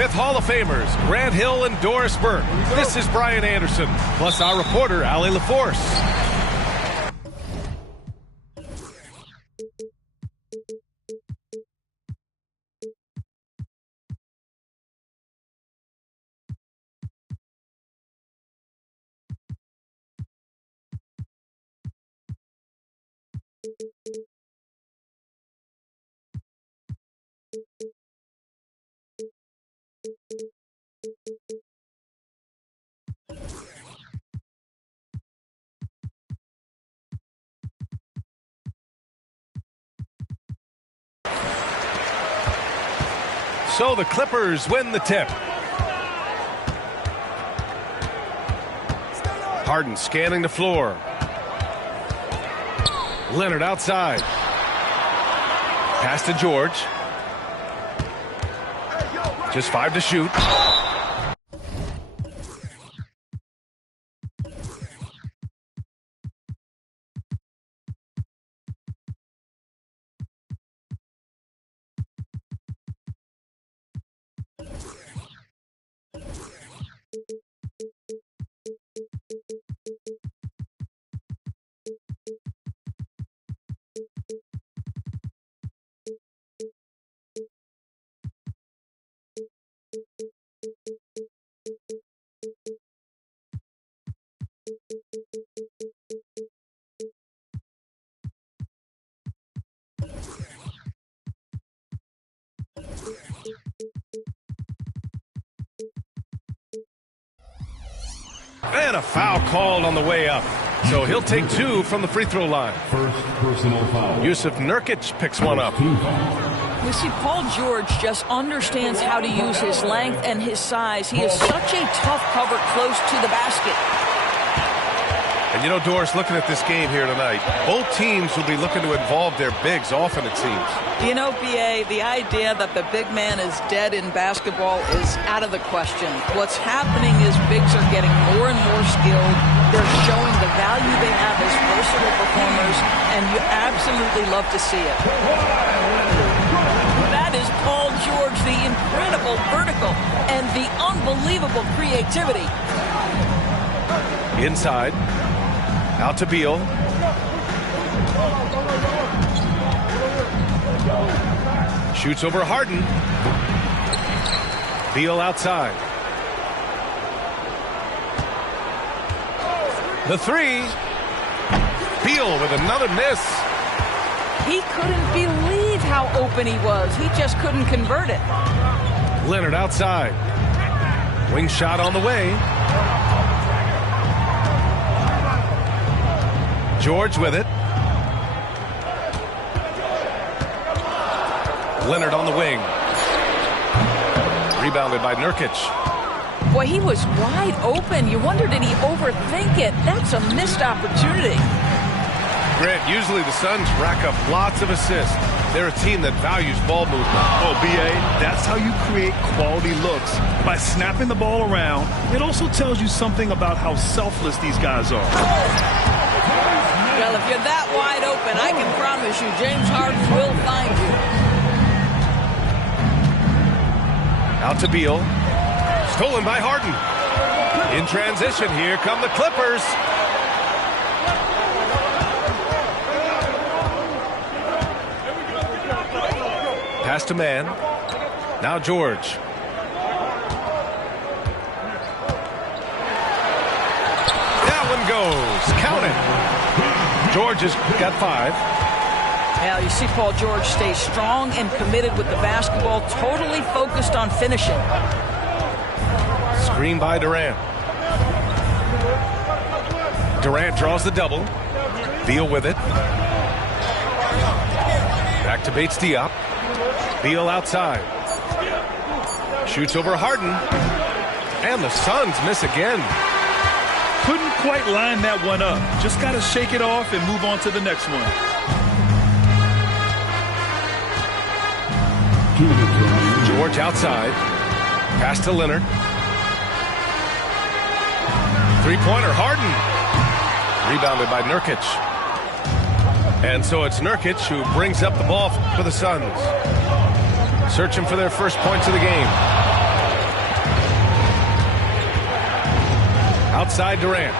With Hall of Famers Grant Hill and Doris Burke, this is Brian Anderson, plus our reporter, Allie LaForce. So the Clippers win the tip. Harden scanning the floor. Leonard outside. Pass to George. Just 5 to shoot. And a foul called on the way up. So he'll take 2 from the free throw line. First personal foul. Yusuf Nurkic picks one up. You see, Paul George just understands how to use his length and his size. He is such a tough cover close to the basket. And you know, Doris, looking at this game here tonight, both teams will be looking to involve their bigs often, it seems. You know, B.A., the idea that the big man is dead in basketball is out of the question. What's happening is bigs are getting more and more skilled. They're showing the value they have as versatile performers, and you absolutely love to see it. That is Paul George, the incredible vertical and the unbelievable creativity. Inside. Out to Beal. Shoots over Harden. Beal outside. The three. Beal with another miss. He couldn't believe how open he was. He just couldn't convert it. Leonard outside. Wing shot on the way. George with it. Leonard on the wing. Rebounded by Nurkic. Boy, he was wide open. You wonder, did he overthink it? That's a missed opportunity. Grant, usually the Suns rack up lots of assists. They're a team that values ball movement. Oh, B.A., that's how you create quality looks. By snapping the ball around, it also tells you something about how selfless these guys are. Well, if you're that wide open, I can promise you James Harden will find you. Out to Beal. Stolen by Harden. In transition, here come the Clippers. Pass to man. Now George. That one goes. Count it. George has got 5. Now you see Paul George stay strong and committed with the basketball, totally focused on finishing. Screen by Durant. Durant draws the double. Beal with it. Back to Bates Diop. Beal outside. Shoots over Harden. And the Suns miss again. Couldn't quite line that one up. Just got to shake it off and move on to the next one. George outside. Pass to Leonard. Three-pointer, Harden. Rebounded by Nurkic. And so it's Nurkic who brings up the ball for the Suns. Searching for their first points of the game. Outside Durant.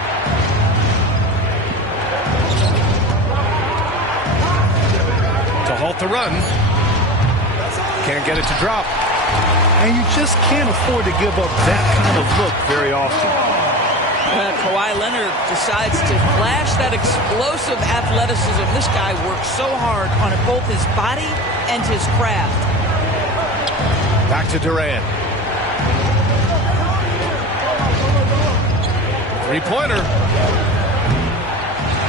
To halt the run. Can't get it to drop. And you just can't afford to give up that kind of look very often. Kawhi Leonard decides to flash that explosive athleticism. This guy works so hard on both his body and his craft. Back to Durant. Three-pointer.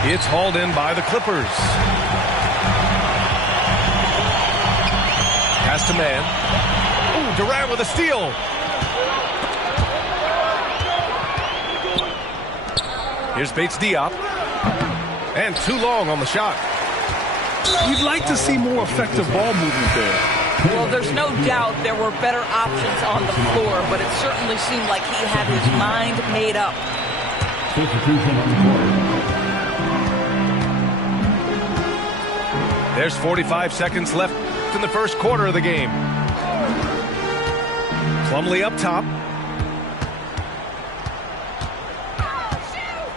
It's hauled in by the Clippers. Pass to man. Ooh, Durant with a steal. Here's Bates Diop. And too long on the shot. You'd like to see more effective ball movement there. Well, there's no doubt there were better options on the floor, but it certainly seemed like he had his mind made up. Substitution on the court. There's 45 seconds left in the first quarter of the game. Plumlee up top.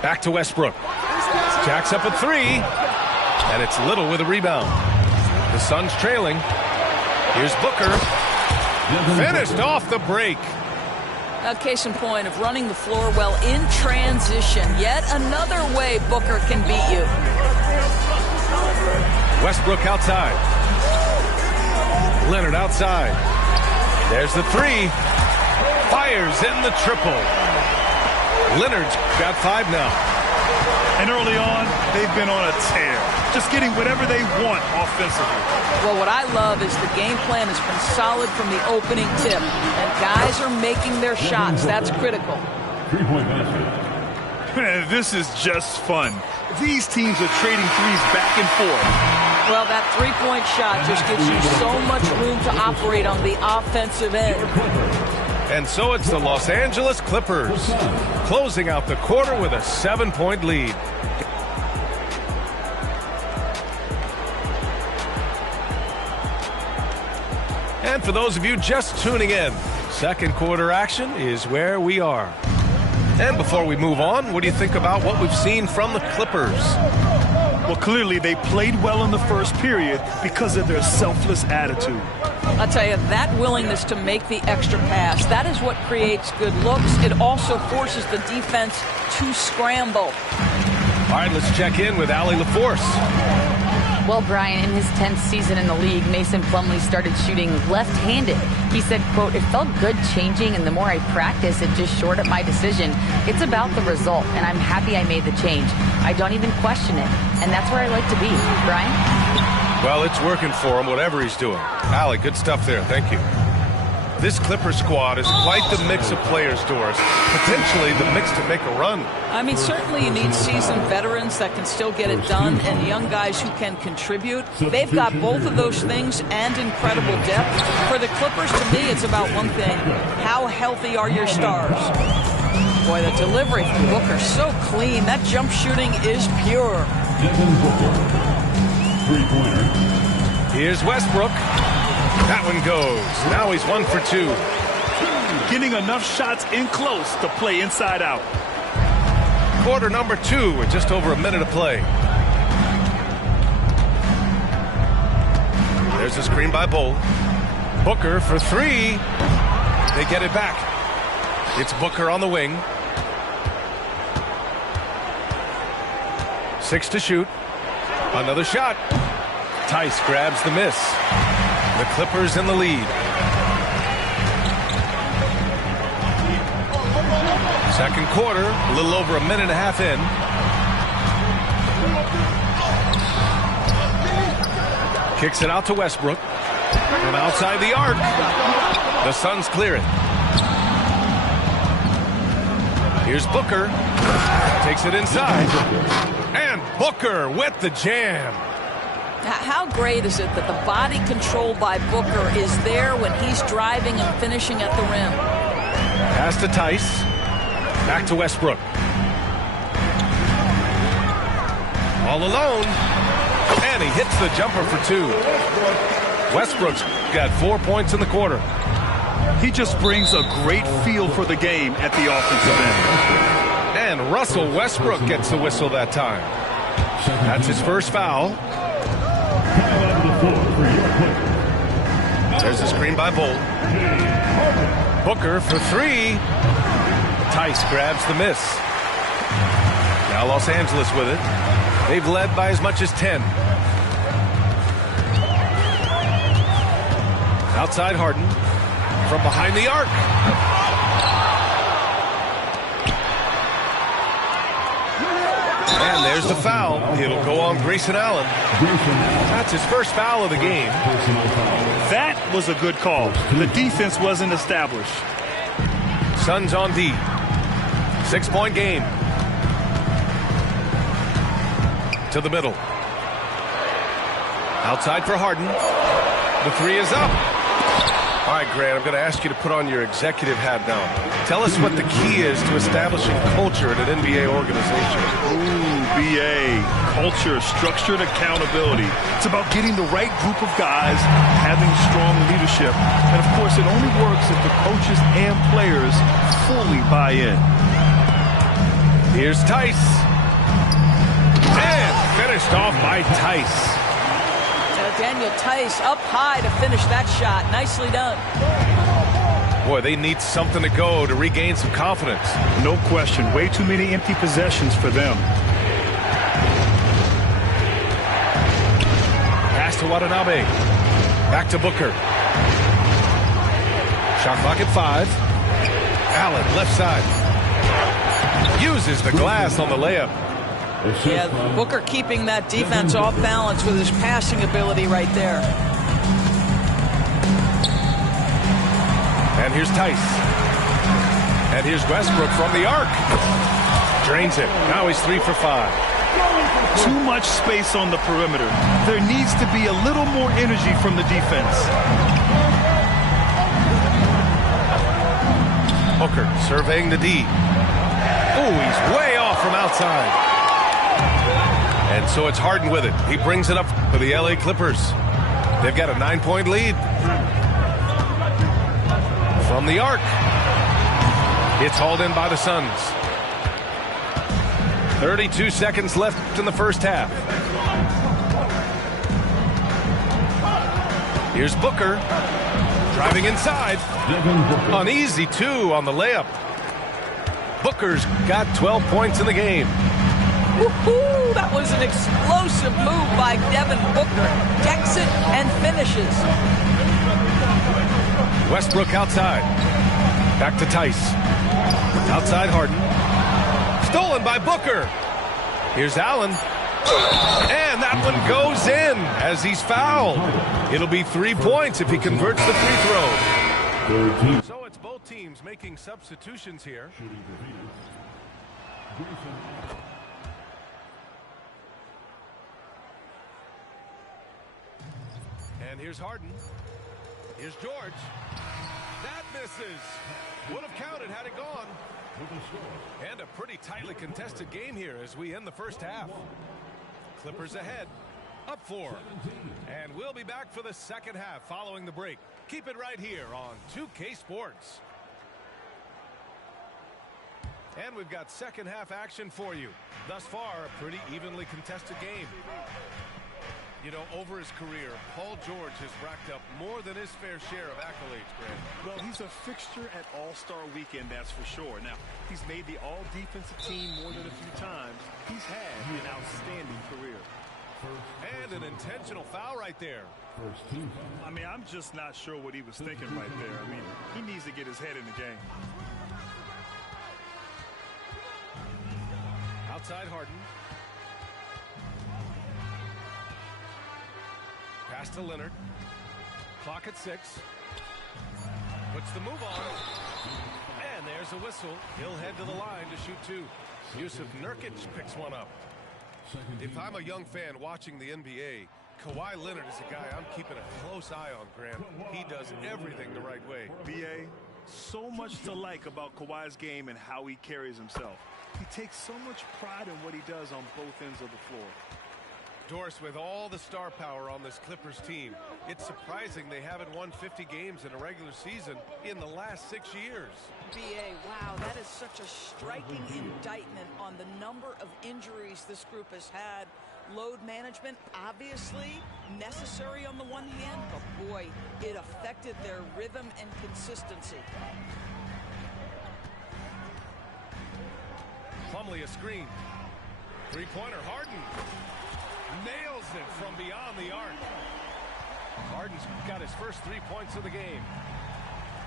Back to Westbrook. Jacks up a 3. And it's Little with a rebound. The Suns trailing. Here's Booker. Finished off the break. A case in point of running the floor well in transition. Yet another way Booker can beat you. Westbrook outside. Leonard outside. There's the 3. Fires in the triple. Leonard's got 5 now. And early on, they've been on a tear. Just getting whatever they want offensively. Well, what I love is the game plan has been solid from the opening tip. And guys are making their shots. That's critical. 3-point basket. Man, this is just fun. These teams are trading threes back and forth. Well, that three-point shot just gives you so much room to operate on the offensive end. And so it's the Los Angeles Clippers closing out the quarter with a 7-point lead. And for those of you just tuning in, second quarter action is where we are. And before we move on, what do you think about what we've seen from the Clippers? Well, clearly they played well in the first period because of their selfless attitude. I'll tell you, that willingness to make the extra pass, that is what creates good looks. It also forces the defense to scramble. All right, let's check in with Allie LaForce. Well, Brian, in his 10th season in the league, Mason Plumlee started shooting left-handed. He said, quote, "It felt good changing, and the more I practice, it just shored up my decision. It's about the result, and I'm happy I made the change. I don't even question it, and that's where I like to be." Brian? Well, it's working for him, whatever he's doing. Allie, good stuff there. Thank you. This Clipper squad is quite the mix of players, Doris. Potentially the mix to make a run. I mean, certainly you need seasoned veterans that can still get it done and young guys who can contribute. They've got both of those things and incredible depth. For the Clippers, to me, it's about one thing. How healthy are your stars? Boy, the delivery from Booker, so clean. That jump shooting is pure. Devin Booker. Three-pointer. Here's Westbrook. That one goes. Now he's 1 for 2. Getting enough shots in close to play inside out. Quarter number 2 with just over a minute of play. There's a screen by Bol. Booker for 3. They get it back. It's Booker on the wing. 6 to shoot. Another shot. Tice grabs the miss. The Clippers in the lead. Second quarter, a little over a minute and a half in. Kicks it out to Westbrook. From outside the arc. The Suns clear it. Here's Booker. Takes it inside. And Booker with the jam. How great is it that the body control by Booker is there when he's driving and finishing at the rim? Pass to Tice. Back to Westbrook. All alone. And he hits the jumper for 2. Westbrook's got 4 points in the quarter. He just brings a great feel for the game at the offensive end. And Russell Westbrook gets the whistle that time. That's his first foul. There's a screen by Bol. Booker for 3. Tice grabs the miss. Now Los Angeles with it. They've led by as much as 10. Outside Harden. From behind the arc. And there's the foul. It'll go on Grayson Allen. That's his first foul of the game. That was a good call. The defense wasn't established. Suns on D. 6-point game. To the middle. Outside for Harden. The 3 is up. All right, Grant, I'm going to ask you to put on your executive hat now. Tell us what the key is to establishing culture at an NBA organization. Ooh, BA. Culture, structured accountability. It's about getting the right group of guys, having strong leadership. And, of course, it only works if the coaches and players fully buy in. Here's Tice. And finished off by Tice. Daniel Tice up high to finish that shot. Nicely done. Boy, they need something to go to regain some confidence. No question. Way too many empty possessions for them. Pass to Watanabe. Back to Booker. Shot clock at 5. Allen, left side. Uses the glass on the layup. Yeah, Booker keeping that defense off balance with his passing ability right there. And here's Tice. And here's Westbrook from the arc. Drains it. Now he's 3 for 5. Too much space on the perimeter. There needs to be a little more energy from the defense. Booker surveying the D. Oh, he's way off from outside. And so it's Harden with it. He brings it up for the LA Clippers. They've got a 9-point lead. From the arc. It's hauled in by the Suns. 32 seconds left in the first half. Here's Booker. Driving inside. An easy 2 on the layup. Booker's got 12 points in the game. Woohoo! That was an explosive move by Devin Booker. Decks it and finishes. Westbrook outside. Back to Tice. Outside Harden. Stolen by Booker. Here's Allen. And that one goes in as he's fouled. It'll be 3 points if he converts the free throw. So it's both teams making substitutions here. And here's Harden. Here's George. That misses. Would have counted had it gone. And a pretty tightly contested game here as we end the first half. Clippers ahead. Up 4. And we'll be back for the second half following the break. Keep it right here on 2K Sports. And we've got second half action for you. Thus far, a pretty evenly contested game. You know, over his career, Paul George has racked up more than his fair share of accolades, Grant. Well, he's a fixture at All-Star Weekend, that's for sure. Now, he's made the All-Defensive Team more than a few times. He's had an outstanding career. And an intentional foul right there. I mean, I'm just not sure what he was thinking right there. I mean, he needs to get his head in the game. Outside Harden. Pass to Leonard. Clock at 6. Puts the move on. And there's a whistle. He'll head to the line to shoot 2. Yusuf Nurkic picks one up. If I'm a young fan watching the NBA, Kawhi Leonard is a guy I'm keeping a close eye on, Grant. He does everything the right way. B.A., so much to like about Kawhi's game and how he carries himself. He takes so much pride in what he does on both ends of the floor. Doris, with all the star power on this Clippers team, it's surprising they haven't won 50 games in a regular season in the last 6 years. B.A., wow, that is such a striking indictment on the number of injuries this group has had. Load management, obviously necessary on the one hand, but boy, it affected their rhythm and consistency. Plumlee a screen. Three-pointer, Harden. Nails it from beyond the arc. Harden's got his first 3 points of the game.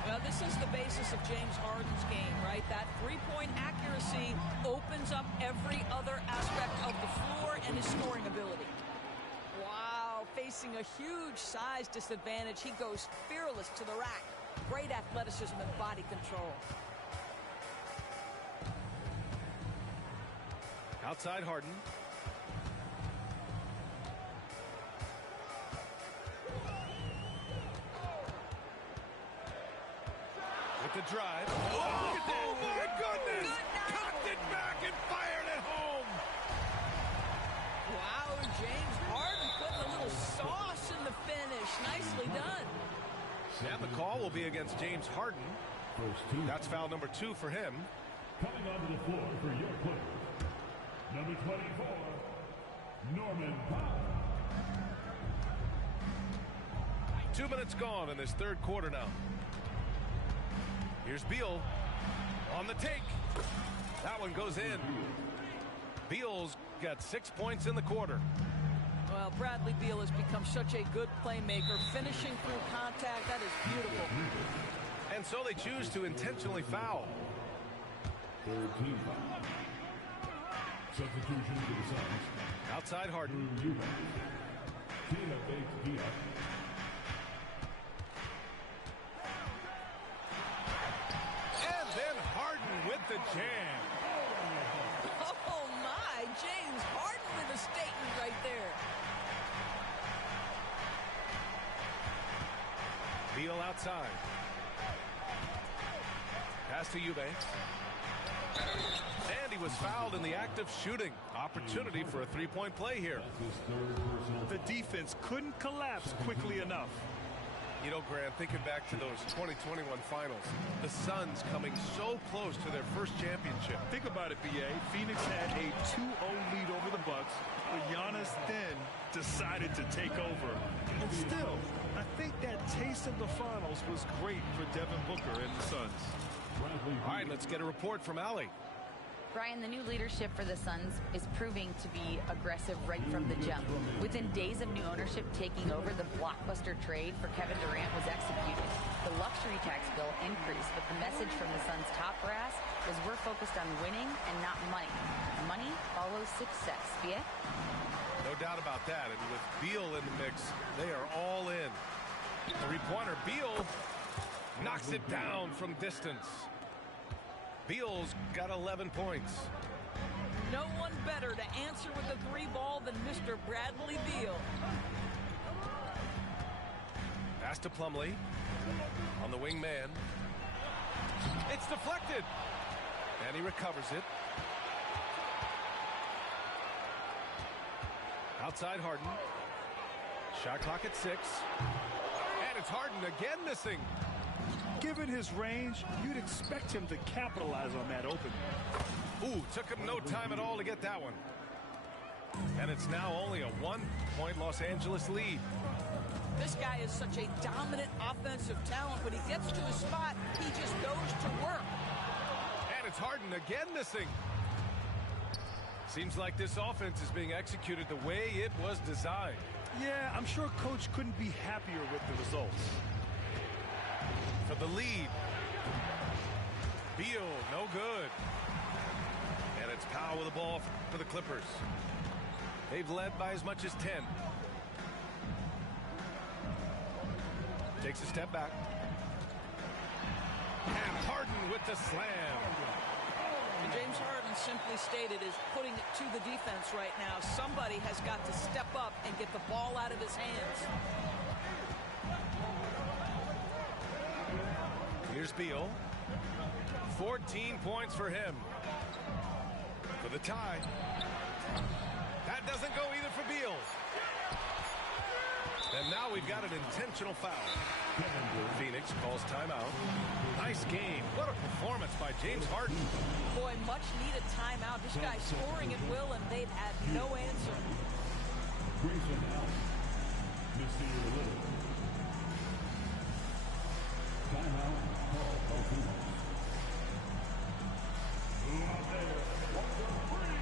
Well, this is the basis of James Harden's game, right? That three-point accuracy opens up every other aspect of the floor and his scoring ability. Wow, facing a huge size disadvantage, he goes fearless to the rack. Great athleticism and body control. Outside Harden. With the drive. Oh my goodness! Cocked it back and fired it home. Wow, James Harden putting a little sauce in the finish. Nicely done. And the call will be against James Harden. That's foul number 2 for him. Coming onto the floor for your players, number 24, Norman Powell. 2 minutes gone in this third quarter now. Here's Beal on the take. That one goes in. Beal's got 6 points in the quarter. Well, Bradley Beal has become such a good playmaker, finishing through contact. That is beautiful. And so they choose to intentionally foul. Third team foul. Substitution for the Suns. Outside Harden. And then Harden with the jam. Beal outside. Pass to Eubanks. And he was fouled in the act of shooting. Opportunity for a three-point play here. The defense couldn't collapse quickly enough. You know, Grant, thinking back to those 2021 finals, the Suns coming so close to their first championship. Think about it, B.A. Phoenix had a 2-0 lead over the Bucks, but Giannis then decided to take over. And still, I think that taste of the finals was great for Devin Booker and the Suns. All right, let's get a report from Allie. Brian, the new leadership for the Suns is proving to be aggressive right from the jump. Within days of new ownership taking over, the blockbuster trade for Kevin Durant was executed. The luxury tax bill increased, but the message from the Suns' top brass was we're focused on winning and not money. Money follows success. Yeah? No doubt about that. And with Beal in the mix, they are all in. Three-pointer. Beal knocks it down from distance. Beal's got 11 points. No one better to answer with the three ball than Mr. Bradley Beal. Pass to Plumlee on the wing man. It's deflected. And he recovers it. Outside Harden. Shot clock at 6. And it's Harden again missing. Given his range, you'd expect him to capitalize on that opening. Ooh, took him no time at all to get that one. And it's now only a 1-point Los Angeles lead. This guy is such a dominant offensive talent. When he gets to his spot, he just goes to work. And it's Harden again missing. Seems like this offense is being executed the way it was designed. Yeah, I'm sure Coach couldn't be happier with the results. For the lead. Beal, no good. And it's Powell with the ball for the Clippers. They've led by as much as 10. Takes a step back. And Harden with the slam. And James Harden simply stated is putting it to the defense right now. Somebody has got to step up and get the ball out of his hands. Here's Beal. 14 points for him. For the tie. That doesn't go either for Beal. And now we've got an intentional foul. Phoenix calls timeout. Nice game. What a performance by James Harden. Boy, much needed timeout. This guy's scoring at will, and they've had no answer. Grayson Allen, Mr. Little. Timeout, called by Phoenix. Out there, what's the free?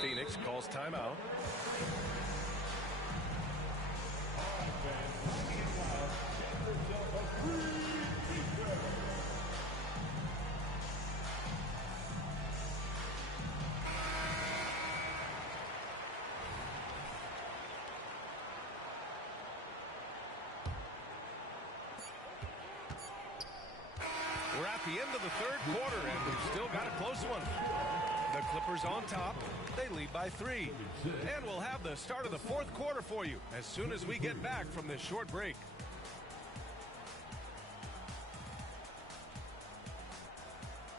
Phoenix calls timeout. We're at the end of the third quarter, and we've still got a close one. The Clippers on top. They lead by 3. And we'll have the start of the fourth quarter for you as soon as we get back from this short break.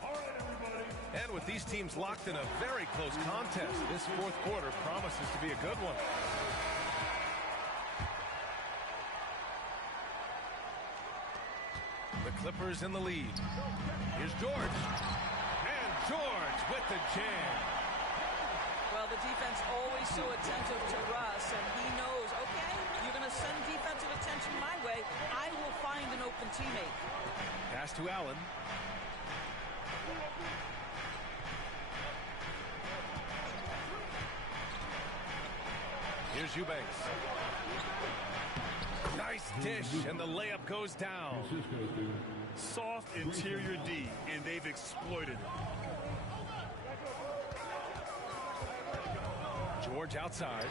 All right, everybody. And with these teams locked in a very close contest, this fourth quarter promises to be a good one. The Clippers in the lead. Here's George. And George with the jam. Well, the defense always so attentive to Russ, and he knows, okay, you're going to send defensive attention my way, I will find an open teammate. Pass to Allen. Here's Eubanks. Nice dish, and the layup goes down. Soft interior D, and they've exploited it. George outside.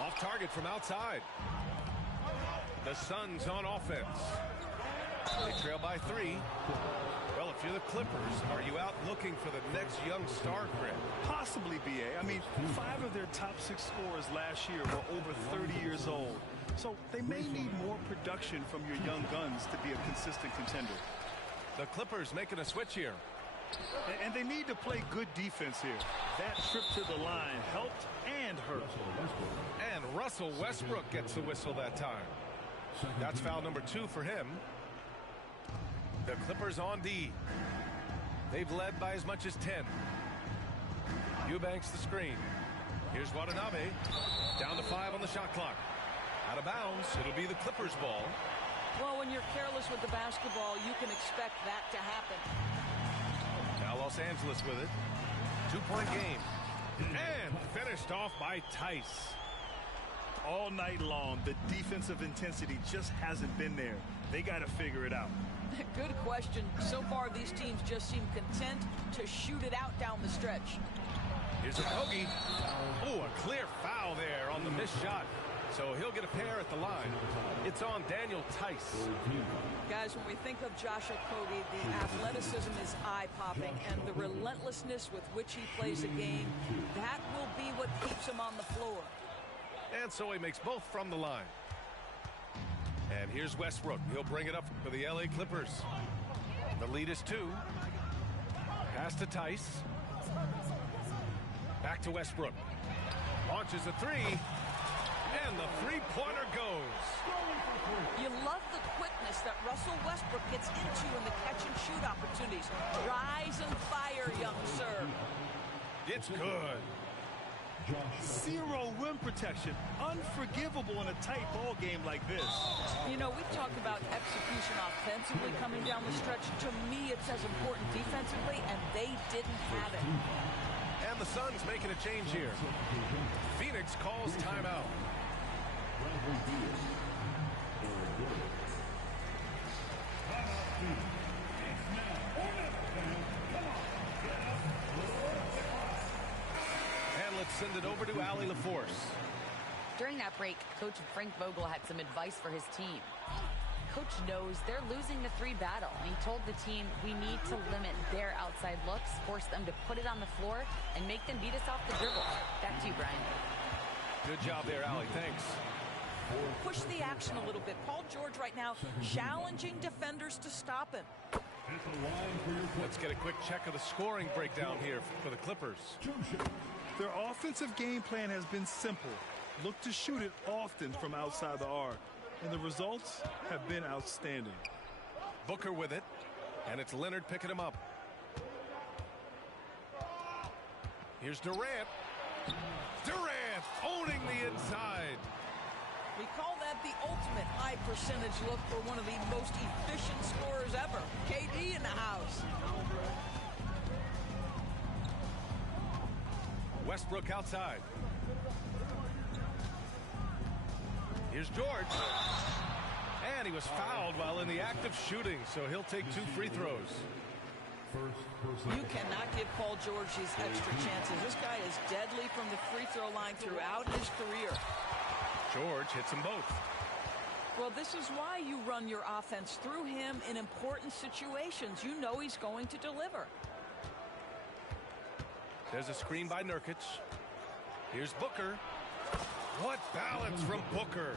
Off target from outside. The Suns on offense. They trail by 3. Well, if you're the Clippers, are you out looking for the next young star, Greg? Possibly, B.A. I mean, 5 of their top 6 scorers last year were over 30 years old. So they may need more production from your young guns to be a consistent contender. The Clippers making a switch here. And they need to play good defense here. That trip to the line helped and hurt. And Russell Westbrook gets the whistle that time. That's foul number 2 for him. The Clippers on D. They've led by as much as 10. Eubanks the screen. Here's Watanabe. Down to 5 on the shot clock. Out of bounds. It'll be the Clippers ball. Well, when you're careless with the basketball, you can expect that to happen. Now Los Angeles with it. 2-point game. And finished off by Tice. All night long, the defensive intensity just hasn't been there. They got to figure it out. Good question. So far, these teams just seem content to shoot it out down the stretch. Here's Okogie. Oh, a clear foul there on the missed shot. So he'll get a pair at the line. It's on Daniel Tice. Guys, when we think of Josh Okogie, the athleticism is eye-popping, and the relentlessness with which he plays a game, that will be what keeps him on the floor. And so he makes both from the line. And here's Westbrook. He'll bring it up for the LA Clippers. The lead is 2. Pass to Tice. Back to Westbrook. Launches a 3. And the three-pointer goes. You love the quickness that Russell Westbrook gets into in the catch-and-shoot opportunities. Rise and fire, young sir. It's good. 0 rim protection. Unforgivable in a tight ball game like this. You know, we've talked about execution offensively coming down the stretch. To me, it's as important defensively, and they didn't have it. And the Suns making a change here. Phoenix calls timeout. And let's send it over to Allie LaForce. During that break, Coach Frank Vogel had some advice for his team. Coach knows they're losing the 3 battle, and he told the team, we need to limit their outside looks, force them to put it on the floor, and make them beat us off the dribble. Back to you, Brian. Good job there, Allie. Thanks. Push the action a little bit. Paul George right now challenging defenders to stop him. Let's get a quick check of the scoring breakdown here for the Clippers. Their offensive game plan has been simple. Look to shoot it often from outside the arc. And the results have been outstanding. Booker with it, and it's Leonard picking him up. Here's Durant. Durant owning the inside. We call that the ultimate high percentage look for one of the most efficient scorers ever. KD in the house. Westbrook outside. Here's George. And he was fouled while in the act of shooting, so he'll take 2 free throws. You cannot give Paul George these extra chances. This guy is deadly from the free throw line throughout his career. George hits them both. Well, this is why you run your offense through him in important situations. You know he's going to deliver. There's a screen by Nurkic. Here's Booker. What balance from Booker.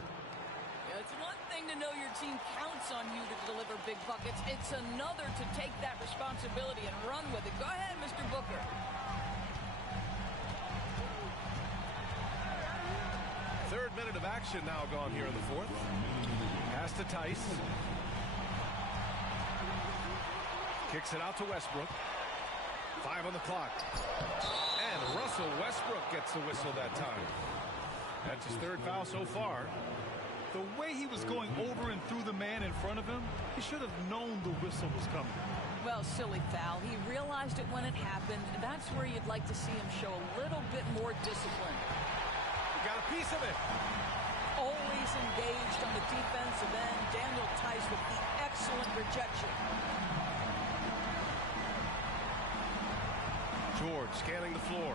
It's one thing to know your team counts on you to deliver big buckets. It's another to take that responsibility and run with it. Go ahead, Mr. Booker. Third minute of action now gone here in the 4th. Pass to Tice. Kicks it out to Westbrook. 5 on the clock. And Russell Westbrook gets the whistle that time. That's his third foul so far. The way he was going over and through the man in front of him, he should have known the whistle was coming. Well, silly foul. He realized it when it happened. That's where you'd like to see him show a little bit more discipline. He got a piece of it. Always engaged on the defensive end. Daniel Theis with the excellent rejection. George scanning the floor.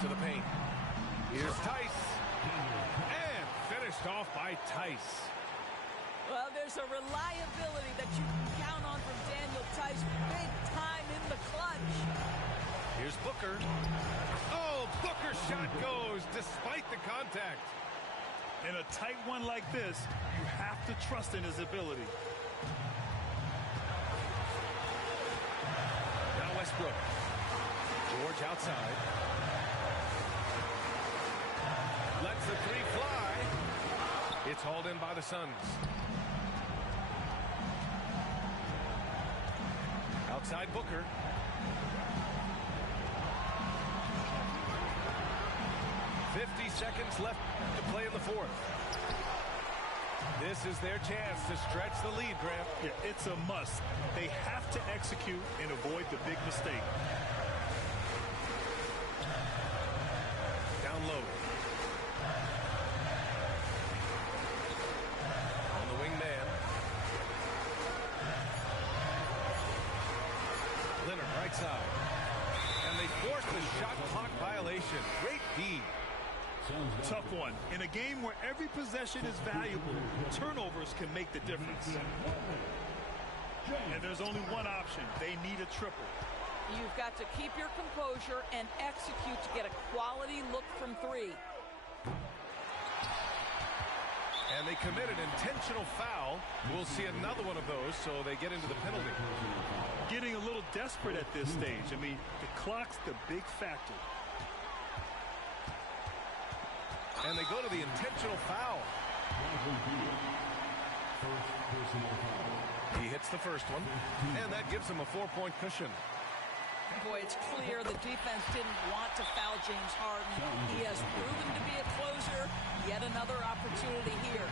To the paint. Here's Theis. And finished off by Theis. Well, there's a reliability that you can count on from Daniel Theis. Big time in the clutch. Here's Booker. Oh, Booker's shot goes despite the contact. In a tight one like this, you have to trust in his ability. Now Westbrook. George outside. Lets the three fly. It's hauled in by the Suns. Outside Booker. Seconds left to play in the fourth. This is their chance to stretch the lead, Grant. Yeah, it's a must. They have to execute and avoid the big mistake. Down low. On the wing man. Leonard, right side. And they force the shot clock violation. Great D. Tough one. In a game where every possession is valuable, turnovers can make the difference. And there's only one option. They need a triple. You've got to keep your composure and execute to get a quality look from three. And they commit an intentional foul. We'll see another one of those, so they get into the penalty. Getting a little desperate at this stage. I mean, the clock's the big factor. And they go to the intentional foul. He hits the first one, and that gives him a 4-point cushion. Boy, it's clear the defense didn't want to foul James Harden. He has proven to be a closer. Yet another opportunity here.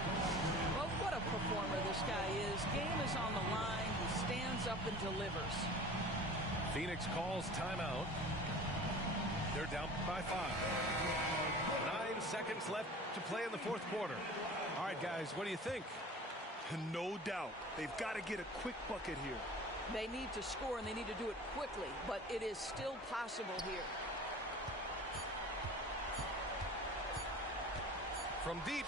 Well, what a performer this guy is. Game is on the line. He stands up and delivers. Phoenix calls timeout. They're down by 5. 9 seconds left to play in the fourth quarter. All right, guys, what do you think? No doubt. They've got to get a quick bucket here. They need to score, and they need to do it quickly, but it is still possible here. From deep,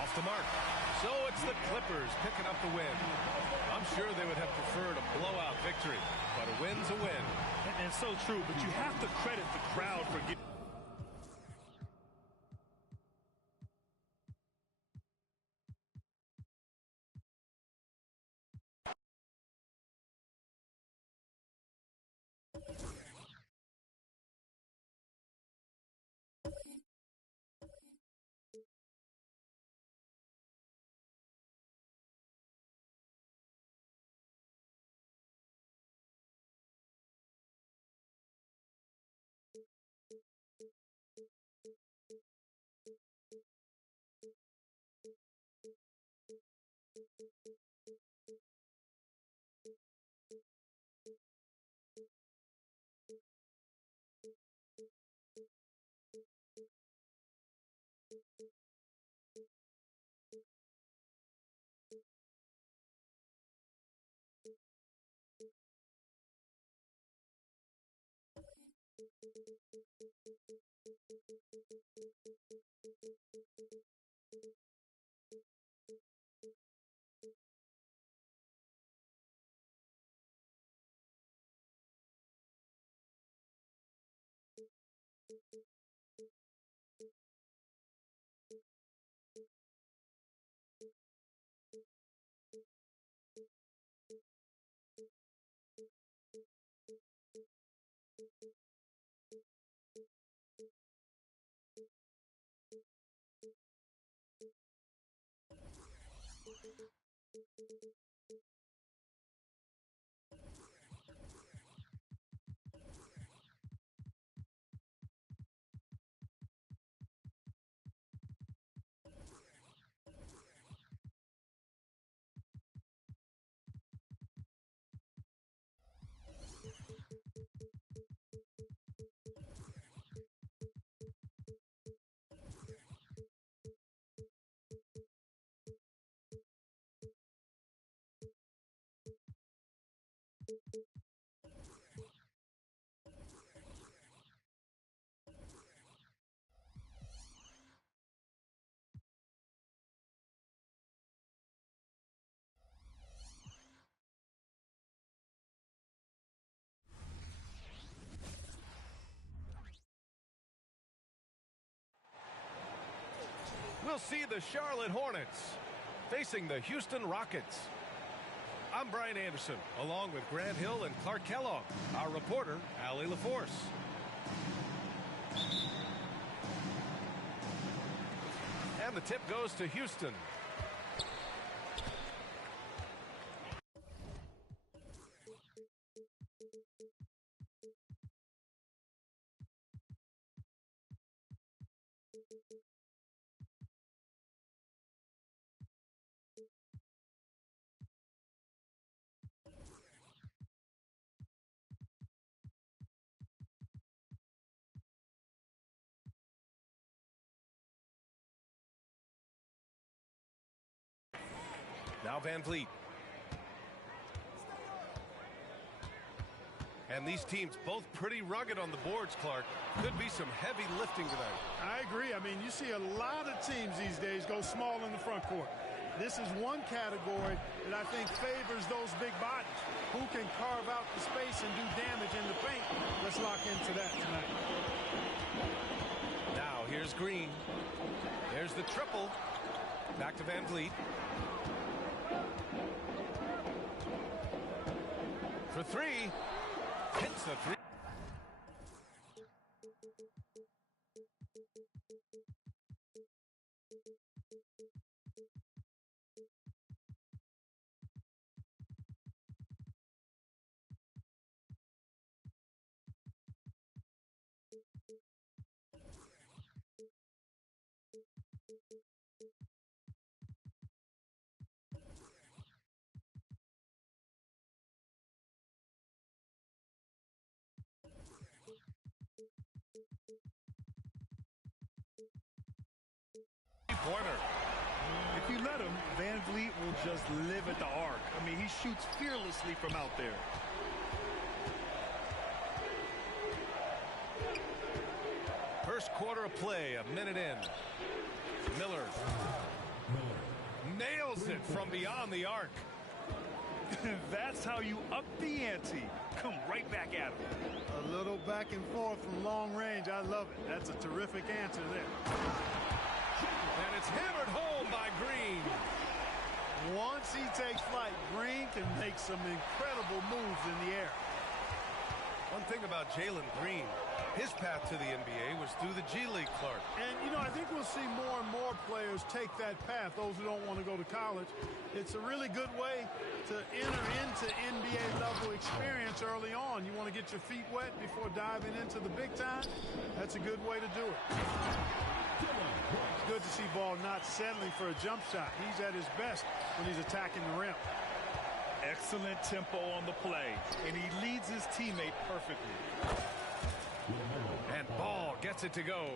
off the mark. So it's the Clippers picking up the win. I'm sure they would have preferred a blowout victory, but a win's a win. And so true, but you have to credit the crowd for getting... we'll see the Charlotte Hornets facing the Houston Rockets. I'm Brian Anderson, along with Grant Hill and Clark Kellogg. Our reporter, Allie LaForce. And the tip goes to Houston. Now Van Vliet. And these teams both pretty rugged on the boards, Clark. Could be some heavy lifting tonight. I agree. I mean, you see a lot of teams these days go small in the front court. This is one category that I think favors those big bodies. Who can carve out the space and do damage in the paint? Let's lock into that tonight. Now here's Green. There's the triple. Back to Van Vliet. For three, hits the three. Pointer. If you let him, Van Vliet will just live at the arc. I mean, he shoots fearlessly from out there. First quarter of play, a minute in. Miller nails it from beyond the arc. That's how you up the ante. Come right back at him. A little back and forth from long range. I love it. That's a terrific answer there. And it's hammered home by Green. Once he takes flight, Green can make some incredible moves in the air. One thing about Jalen Green, his path to the NBA was through the G League, Clark. And, you know, I think we'll see more and more players take that path, those who don't want to go to college. It's a really good way to enter into NBA-level experience early on. You want to get your feet wet before diving into the big time? That's a good way to do it. It's good to see Ball not settling for a jump shot. He's at his best when he's attacking the rim. Excellent tempo on the play, and he leads his teammate perfectly. And Ball gets it to go.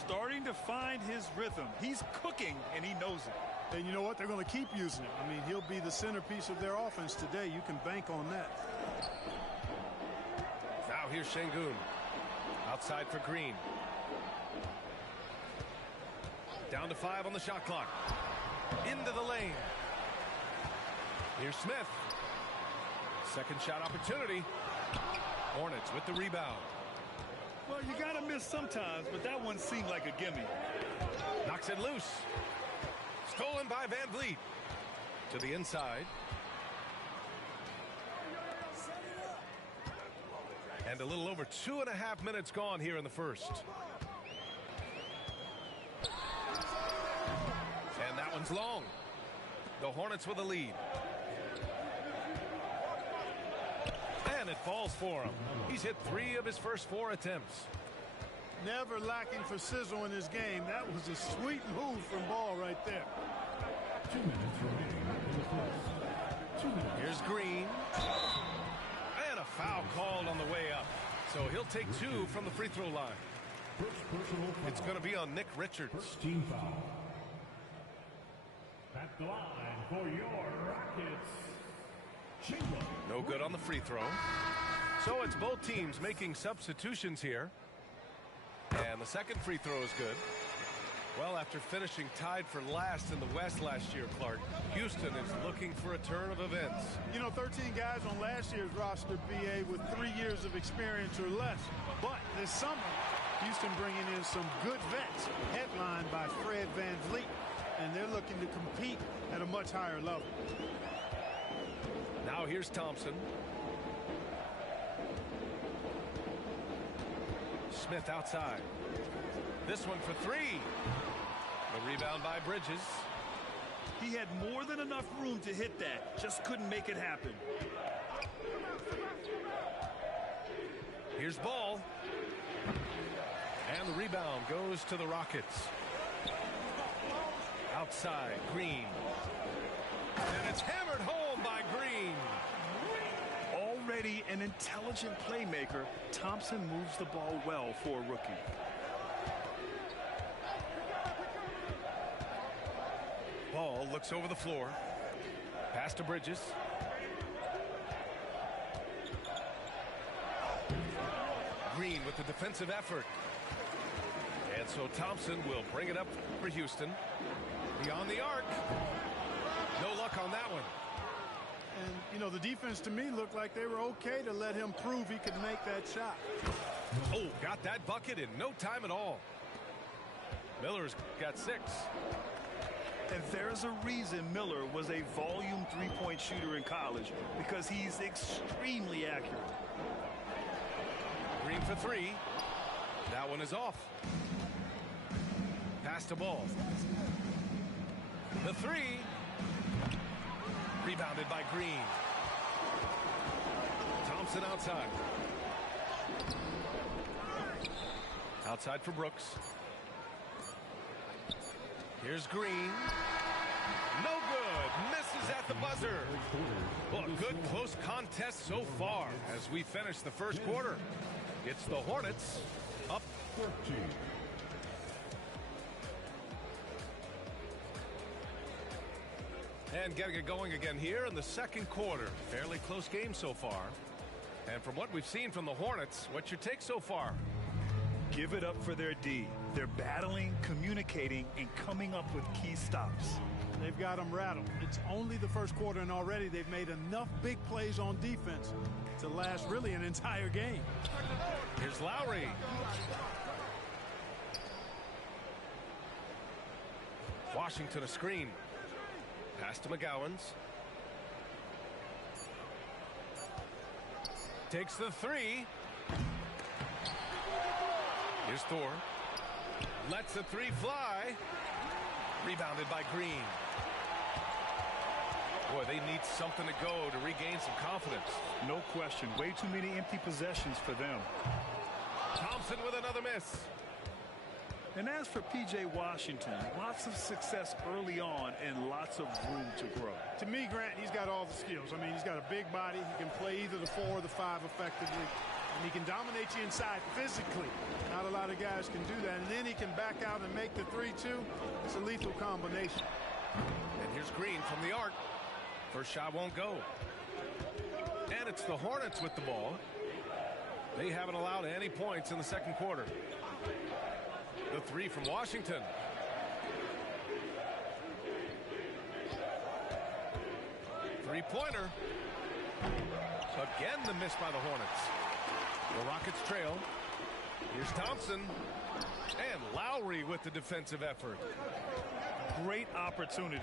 Starting to find his rhythm. He's cooking, and he knows it. And you know what? They're going to keep using him. I mean, he'll be the centerpiece of their offense today. You can bank on that. Now here's Şengün. Outside for Green. Down to 5 on the shot clock. Into the lane. Here's Smith. Second shot opportunity. Hornets with the rebound. Well, you got to miss sometimes, but that one seemed like a gimme. Knocks it loose. Stolen by Van Vliet. To the inside. And a little over 2.5 minutes gone here in the first. And that one's long. The Hornets with a lead. And it falls for him. He's hit 3 of his first 4 attempts. Never lacking for sizzle in his game. That was a sweet move from Ball right there. 2 minutes remaining in the first. 2 minutes. Here's Green. And a foul called on the way up. So he'll take 2 from the free throw line. First personal foul. It's going to be on Nick Richards. First team foul. At the line for your Rockets, Chamberlain. No good on the free throw. So it's both teams making substitutions here. And the second free throw is good. Well, after finishing tied for last in the West last year, Clark, Houston is looking for a turn of events. You know, 13 guys on last year's roster, BA, with 3 years of experience or less. But this summer, Houston bringing in some good vets, headlined by Fred to compete at a much higher level. Now here's Thompson. Smith outside. This one for three. The rebound by Bridges. He had more than enough room to hit that. Just couldn't make it happen. Here's Ball. And the rebound goes to the Rockets. Outside, Green. And it's hammered home by Green. Already an intelligent playmaker, Thompson moves the ball well for a rookie. Ball looks over the floor. Pass to Bridges. Green with the defensive effort. And so Thompson will bring it up for Houston. Beyond the arc. No luck on that one. And, you know, the defense to me looked like they were okay to let him prove he could make that shot. Oh, got that bucket in no time at all. Miller's got 6. And there's a reason Miller was a volume three-point shooter in college, because he's extremely accurate. Green for 3. That one is off. Pass to Ball. The 3. Rebounded by Green. Thompson outside. Outside for Brooks. Here's Green. No good. Misses at the buzzer. Well, a good close contest so far as we finish the first quarter. It's the Hornets up 13. and getting it going again here in the second quarter. Fairly close game so far. And from what we've seen from the Hornets, what's your take so far? Give it up for their D. They're battling, communicating, and coming up with key stops. They've got them rattled. It's only the first quarter, and already they've made enough big plays on defense to last really an entire game. Here's Lowry. Washington a screen. Pass to McGowens. Takes the 3. Here's Thor. Lets the 3 fly. Rebounded by Green. Boy, they need something to go to regain some confidence. No question. Way too many empty possessions for them. Thompson with another miss. And as for P.J. Washington, lots of success early on and lots of room to grow. To me, Grant, he's got all the skills. I mean, he's got a big body. He can play either the 4 or the 5 effectively. And he can dominate you inside physically. Not a lot of guys can do that. And then he can back out and make the 3-2. It's a lethal combination. And here's Green from the arc. First shot won't go. And it's the Hornets with the ball. They haven't allowed any points in the second quarter. The 3 from Washington. Three-pointer. Again, the miss by the Hornets. The Rockets trail. Here's Thompson. And Lowry with the defensive effort. Great opportunity.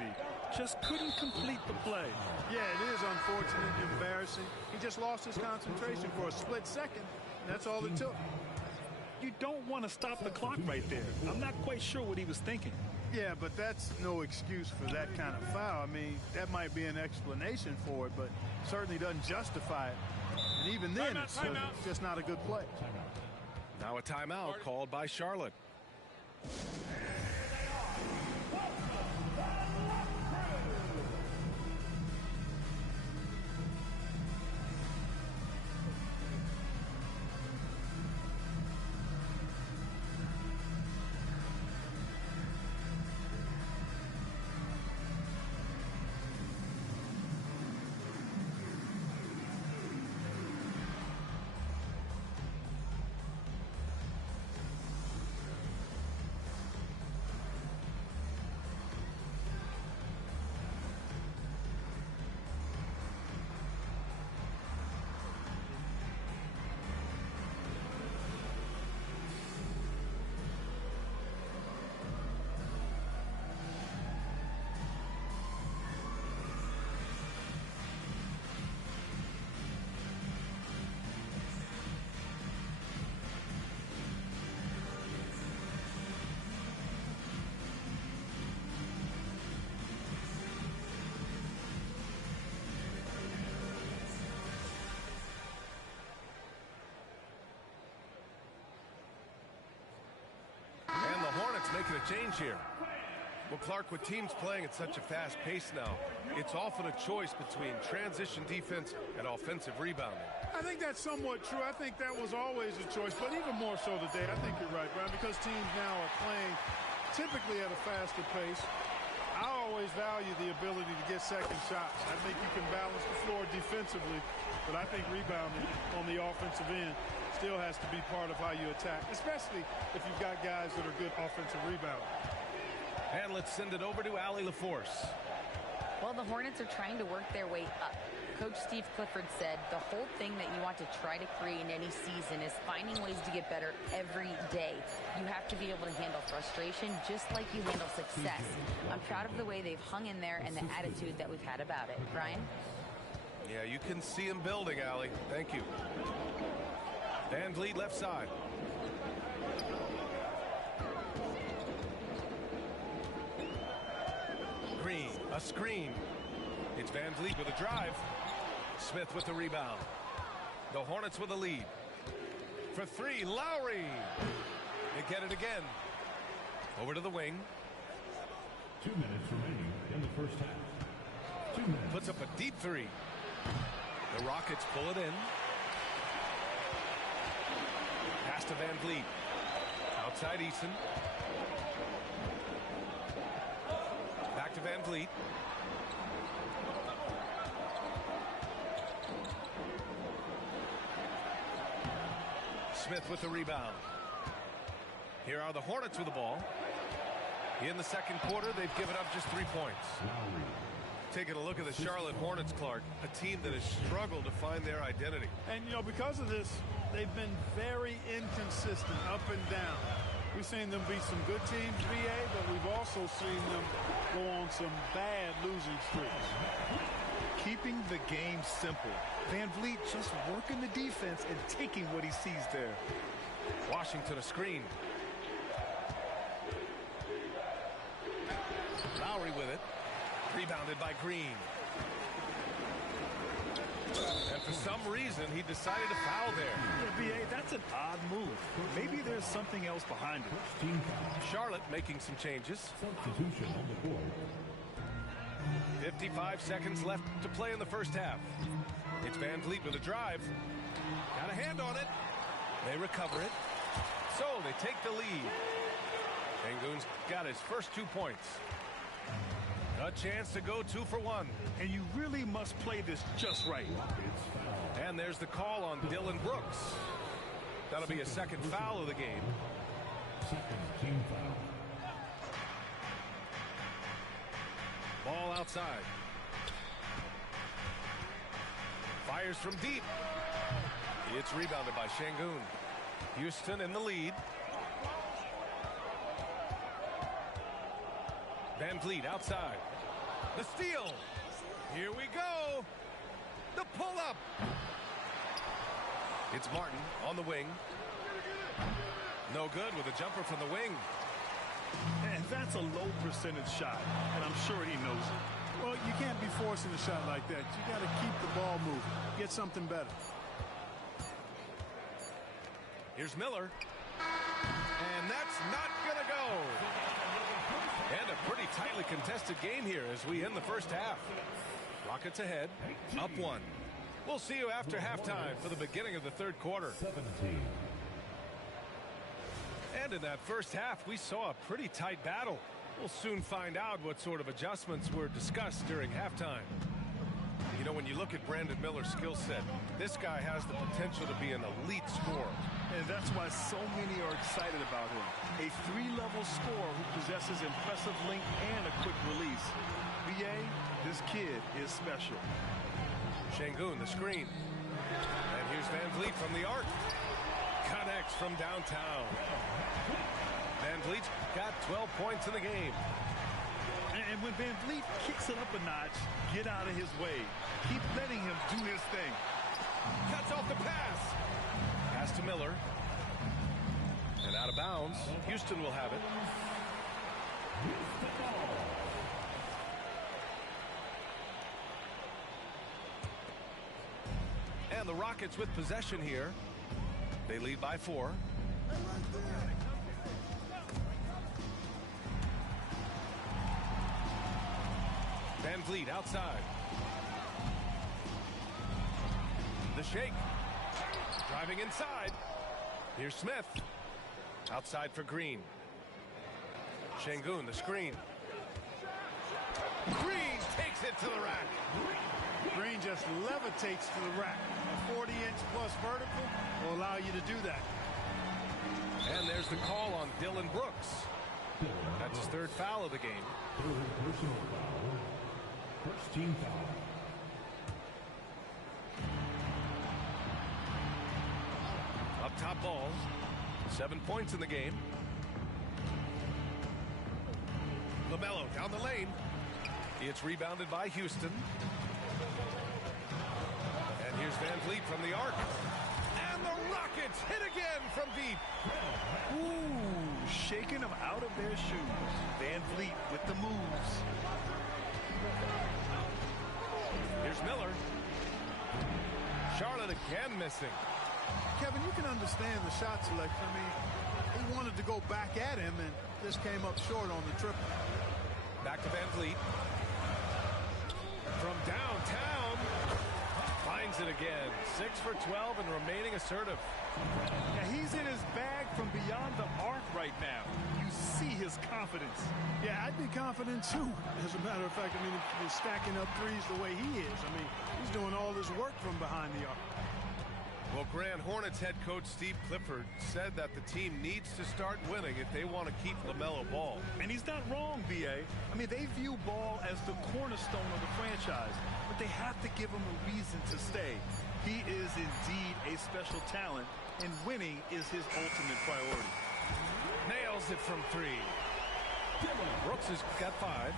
Just couldn't complete the play. Yeah, it is unfortunate, embarrassing. He just lost his concentration for a split second. That's all it took. You don't want to stop the clock right there. I'm not quite sure what he was thinking. Yeah, but that's no excuse for that kind of foul. I mean, that might be an explanation for it, but certainly doesn't justify it. And even then, it's just not a good play. Now a timeout called by Charlotte. a change here. Well, Clark, with teams playing at such a fast pace now, it's often a choice between transition defense and offensive rebounding. I think that's somewhat true. I think that was always a choice, but even more so today. I think you're right, Brian, because teams now are playing typically at a faster pace. I always value the ability to get second shots. I think you can balance the floor defensively, but I think rebounding on the offensive end still has to be part of how you attack, especially if you've got guys that are good offensive rebounders. And let's send it over to Allie LaForce. Well, the Hornets are trying to work their way up. Coach Steve Clifford said the whole thing that you want to try to create in any season is finding ways to get better every day. You have to be able to handle frustration just like you handle success. I'm proud of the way they've hung in there and the attitude that we've had about it. Brian? Yeah, you can see him building, Allie. Thank you. Van Vliet left side. Green, a screen. It's Van Vliet with a drive. Smith with the rebound. The Hornets with a lead. For three, Lowry. They get it again. Over to the wing. 2 minutes remaining in the first half. 2 minutes. Puts up a deep three. The Rockets pull it in. Pass to Van Vliet. Outside Eason. Back to Van Vliet. Smith with the rebound. Here are the Hornets with the ball. In the second quarter, they've given up just 3 points. Taking a look at the Charlotte Hornets, Clark, a team that has struggled to find their identity. And, you know, because of this, they've been very inconsistent up and down. We've seen them beat some good teams, BA, but we've also seen them go on some bad losing streaks. Keeping the game simple. Van Vliet just working the defense and taking what he sees there. Washington a screen. Lowry with it. Rebounded by Green. And for some reason, he decided to foul there. Yeah, B.A., that's an odd move. Maybe there's something else behind it. Charlotte making some changes. Substitution on the board. 55 seconds left to play in the first half. It's Van Vliet with a drive. Got a hand on it. They recover it. So they take the lead. Şengün's got his first 2 points. A chance to go 2 for 1. And you really must play this just right. And there's the call on Dylan Brooks. That'll be a second foul of the game. Second team foul. Ball outside. Fires from deep. It's rebounded by Şengün. Houston in the lead. Van Vliet outside. The steal. Here we go. The pull-up. It's Martin on the wing. No good with a jumper from the wing. And that's a low percentage shot, and I'm sure he knows it. Well, you can't be forcing a shot like that. You got to keep the ball moving. Get something better. Here's Miller. And that's not going to go. And a pretty tightly contested game here as we end the first half. Rockets ahead, up 1. We'll see you after halftime for the beginning of the third quarter. 17. And in that first half, we saw a pretty tight battle. We'll soon find out what sort of adjustments were discussed during halftime. You know, when you look at Brandon Miller's skill set, this guy has the potential to be an elite scorer. And that's why so many are excited about him. A 3-level scorer who possesses impressive length and a quick release. B.A., this kid is special. Şengün, the screen. And here's Van Vliet from the arc. Connects from downtown. Van Vliet's got 12 points in the game. And when Van Vliet kicks it up a notch, get out of his way. Keep letting him do his thing. Cuts off the pass. Pass to Miller. And out of bounds. Houston will have it. And the Rockets with possession here. They lead by 4. Van Vliet outside. The shake. Driving inside. Here's Smith. Outside for Green. Şengün, the screen. Green takes it to the rack. Green just levitates to the rack. A 40-inch plus vertical will allow you to do that. And there's the call on Dillon Brooks. That's his third foul of the game. Third personal foul. First team foul. Up top Ball. 7 points in the game. LaMelo down the lane. It's rebounded by Houston. And here's Van Vliet from the arc. And the Rockets hit again from deep. Ooh, shaking them out of their shoes. Van Vliet with the moves. Here's Miller. Charlotte again missing. Kevin, you can understand the shot selection. I mean, he wanted to go back at him and just came up short on the triple. Back to Van Vliet. From downtown. Finds it again. 6 for 12 and remaining assertive. Yeah, he's in his bag from beyond the arc right now. You see his confidence. Yeah, I'd be confident too. As a matter of fact, I mean, if he's stacking up threes the way he is, I mean, he's doing all this work from behind the arc. Well, Grand Hornets head coach Steve Clifford said that the team needs to start winning if they want to keep LaMelo Ball. And he's not wrong, B.A. I mean, they view Ball as the cornerstone of the franchise, but they have to give him a reason to stay. He is indeed a special talent, and winning is his ultimate priority. Nails it from 3. Brooks has got 5.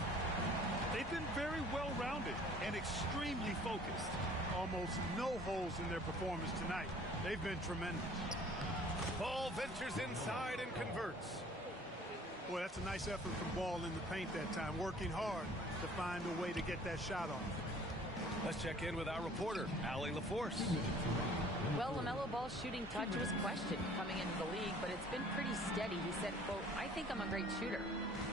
They've been very well-rounded and extremely focused. Almost no holes in their performance tonight. They've been tremendous. Ball ventures inside and converts. Boy, that's a nice effort from Ball in the paint that time, working hard to find a way to get that shot on. Let's check in with our reporter, Allie LaForce. Well, LaMelo Ball's shooting touch was questioned coming into the league, but it's been pretty steady. He said, quote, "I think I'm a great shooter.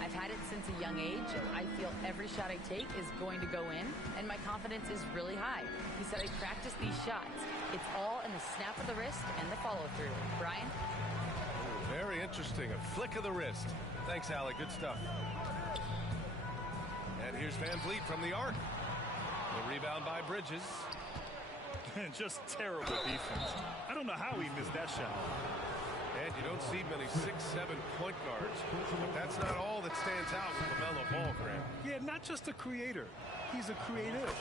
I've had it since a young age, and I feel every shot I take is going to go in, and my confidence is really high." He said, "I practice these shots. It's all in the snap of the wrist and the follow-through." Brian? Very interesting. A flick of the wrist. Thanks, Allie. Good stuff. And here's Van Vliet from the arc. The rebound by Bridges. Just terrible defense. I don't know how he missed that shot. And you don't see many 6'7" point guards. But that's not all that stands out with LaMelo Ball, Grant. Yeah, not just a creator. He's a creative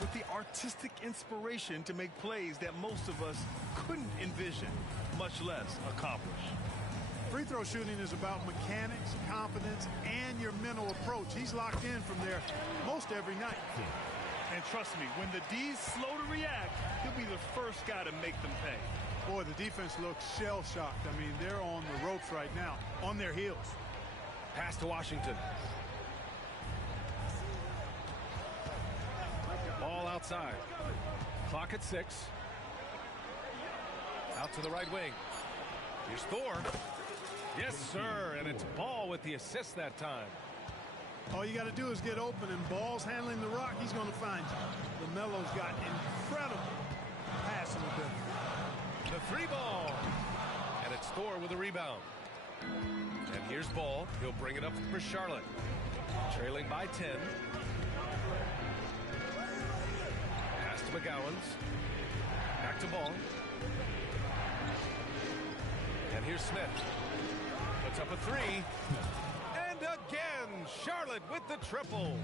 with the artistic inspiration to make plays that most of us couldn't envision, much less accomplish. Free throw shooting is about mechanics, confidence, and your mental approach. He's locked in from there most every night. And trust me, when the D's slow to react, he'll be the first guy to make them pay. Boy, the defense looks shell-shocked. I mean, they're on the ropes right now, on their heels. Pass to Washington. Ball outside. Clock at 6. Out to the right wing. Here's Thor. Yes, sir, and it's Ball with the assist that time. All you got to do is get open, and Ball's handling the rock. He's going to find you. LaMelo's got incredible passing ability. The 3 ball. And it's Thor with a rebound. And here's Ball. He'll bring it up for Charlotte. Trailing by 10. Pass to McGowens. Back to Ball. And here's Smith. Puts up a 3. And again, Charlotte with the triple.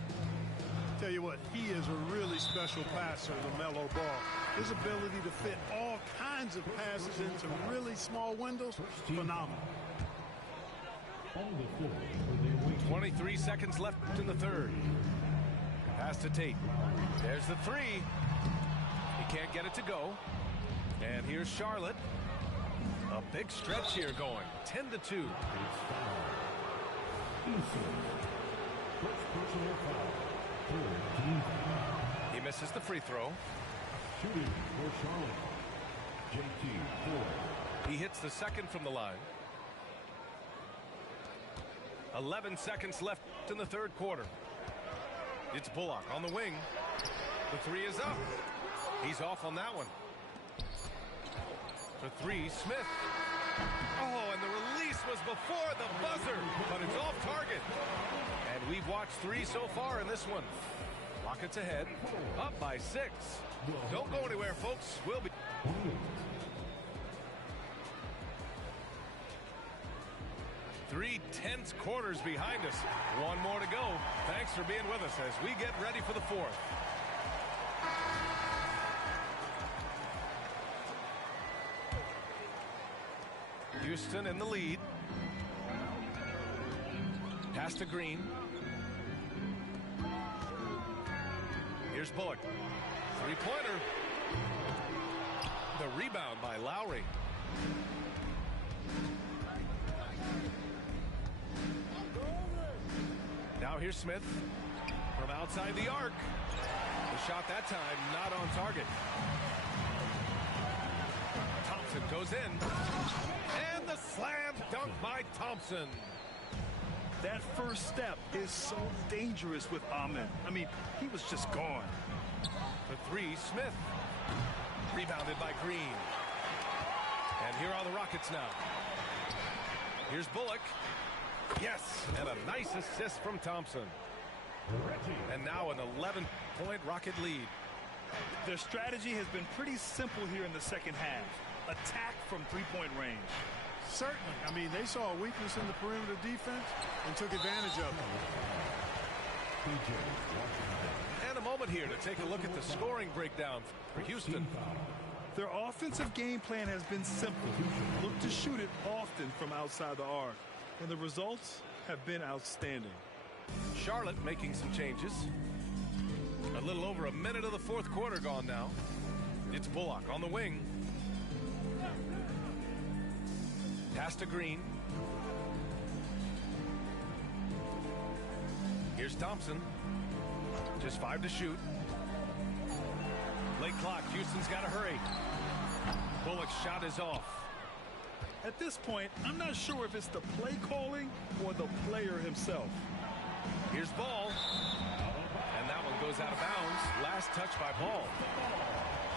Tell you what, he is a really special passer, LaMelo Ball. His ability to fit all kinds of passes into really small windows, phenomenal. 23 seconds left in the third. Pass to Tate. There's the 3. He can't get it to go. And here's Charlotte. A big stretch here going. 10-2. He misses the free throw. Shooting for Charlotte, JT Thor. He hits the second from the line. 11 seconds left in the third quarter. It's Bullock on the wing. The three is up. He's off on that one. For three, Smith. Oh, and the release was before the buzzer, but it's off target. And we've watched three so far in this one. Rockets ahead, up by 6. Don't go anywhere, folks. We'll be... Three tense quarters behind us. One more to go. Thanks for being with us as we get ready for the fourth. Houston in the lead. Pass to Green. Here's Bullock. Three-pointer. The rebound by Lowry. Now here's Smith from outside the arc. The shot that time not on target. Thompson goes in. And the slam dunk by Thompson. That first step is so dangerous with Ahmed. I mean, he was just gone. For three, Smith. Rebounded by Green. And here are the Rockets now. Here's Bullock. Yes, and a nice assist from Thompson. And now an 11-point Rocket lead. Their strategy has been pretty simple here in the second half. Attack from three-point range. Certainly. I mean, they saw a weakness in the perimeter defense and took advantage of it. And a moment here to take a look at the scoring breakdown for Houston. Their offensive game plan has been simple. Look to shoot it often from outside the arc. And the results have been outstanding. Charlotte making some changes. A little over a minute of the fourth quarter gone now. It's Bullock on the wing. Pass to Green. Here's Thompson. Just 5 to shoot. Late clock. Houston's got to hurry. Bullock's shot is off. At this point, I'm not sure if it's the play calling or the player himself. Here's Ball. And that one goes out of bounds. Last touch by Ball.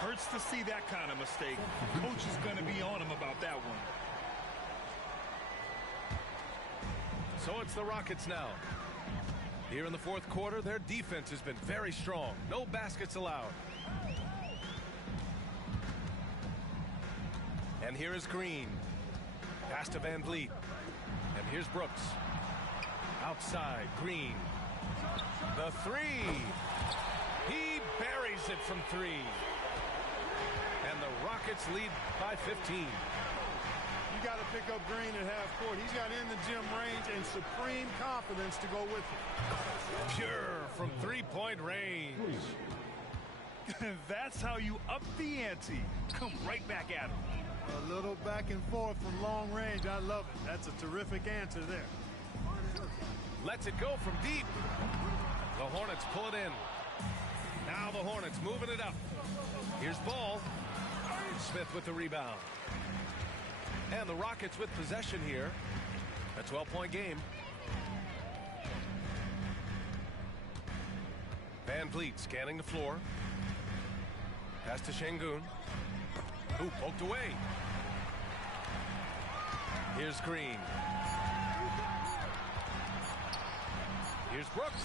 Hurts to see that kind of mistake. Coach is going to be on him about that one. So it's the Rockets now. Here in the fourth quarter, their defense has been very strong. No baskets allowed. And here is Green. Pass to Van Vliet. And here's Brooks. Outside, Green. The three. He buries it from 3. And the Rockets lead by 15. You got to pick up Green at half court. He's got in the gym range and supreme confidence to go with it. Pure from three-point range. That's how you up the ante. Come right back at him. A little back and forth from long range. I love it. That's a terrific answer there. Lets it go from deep. The Hornets pull it in. Now the Hornets moving it up. Here's Ball. Smith with the rebound. And the Rockets with possession here. A 12-point game. Van Vliet scanning the floor. Pass to Şengün. Who poked away. Here's Green. Here's Brooks.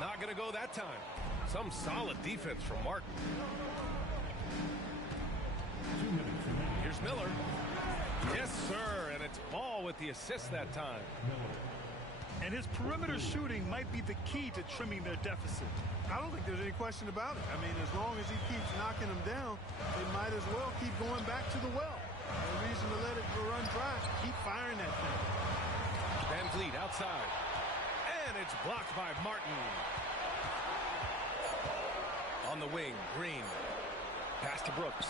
Not going to go that time. Some solid defense from Martin. Here's Miller. Yes, sir. And it's Ball with the assist that time. And his perimeter shooting might be the key to trimming their deficit. I don't think there's any question about it. I mean, as long as he keeps knocking them down, they might as well keep going back to the well. No reason to let it run dry. Keep firing that thing. Van Vliet outside. And it's blocked by Martin. On the wing, Green. Pass to Brooks.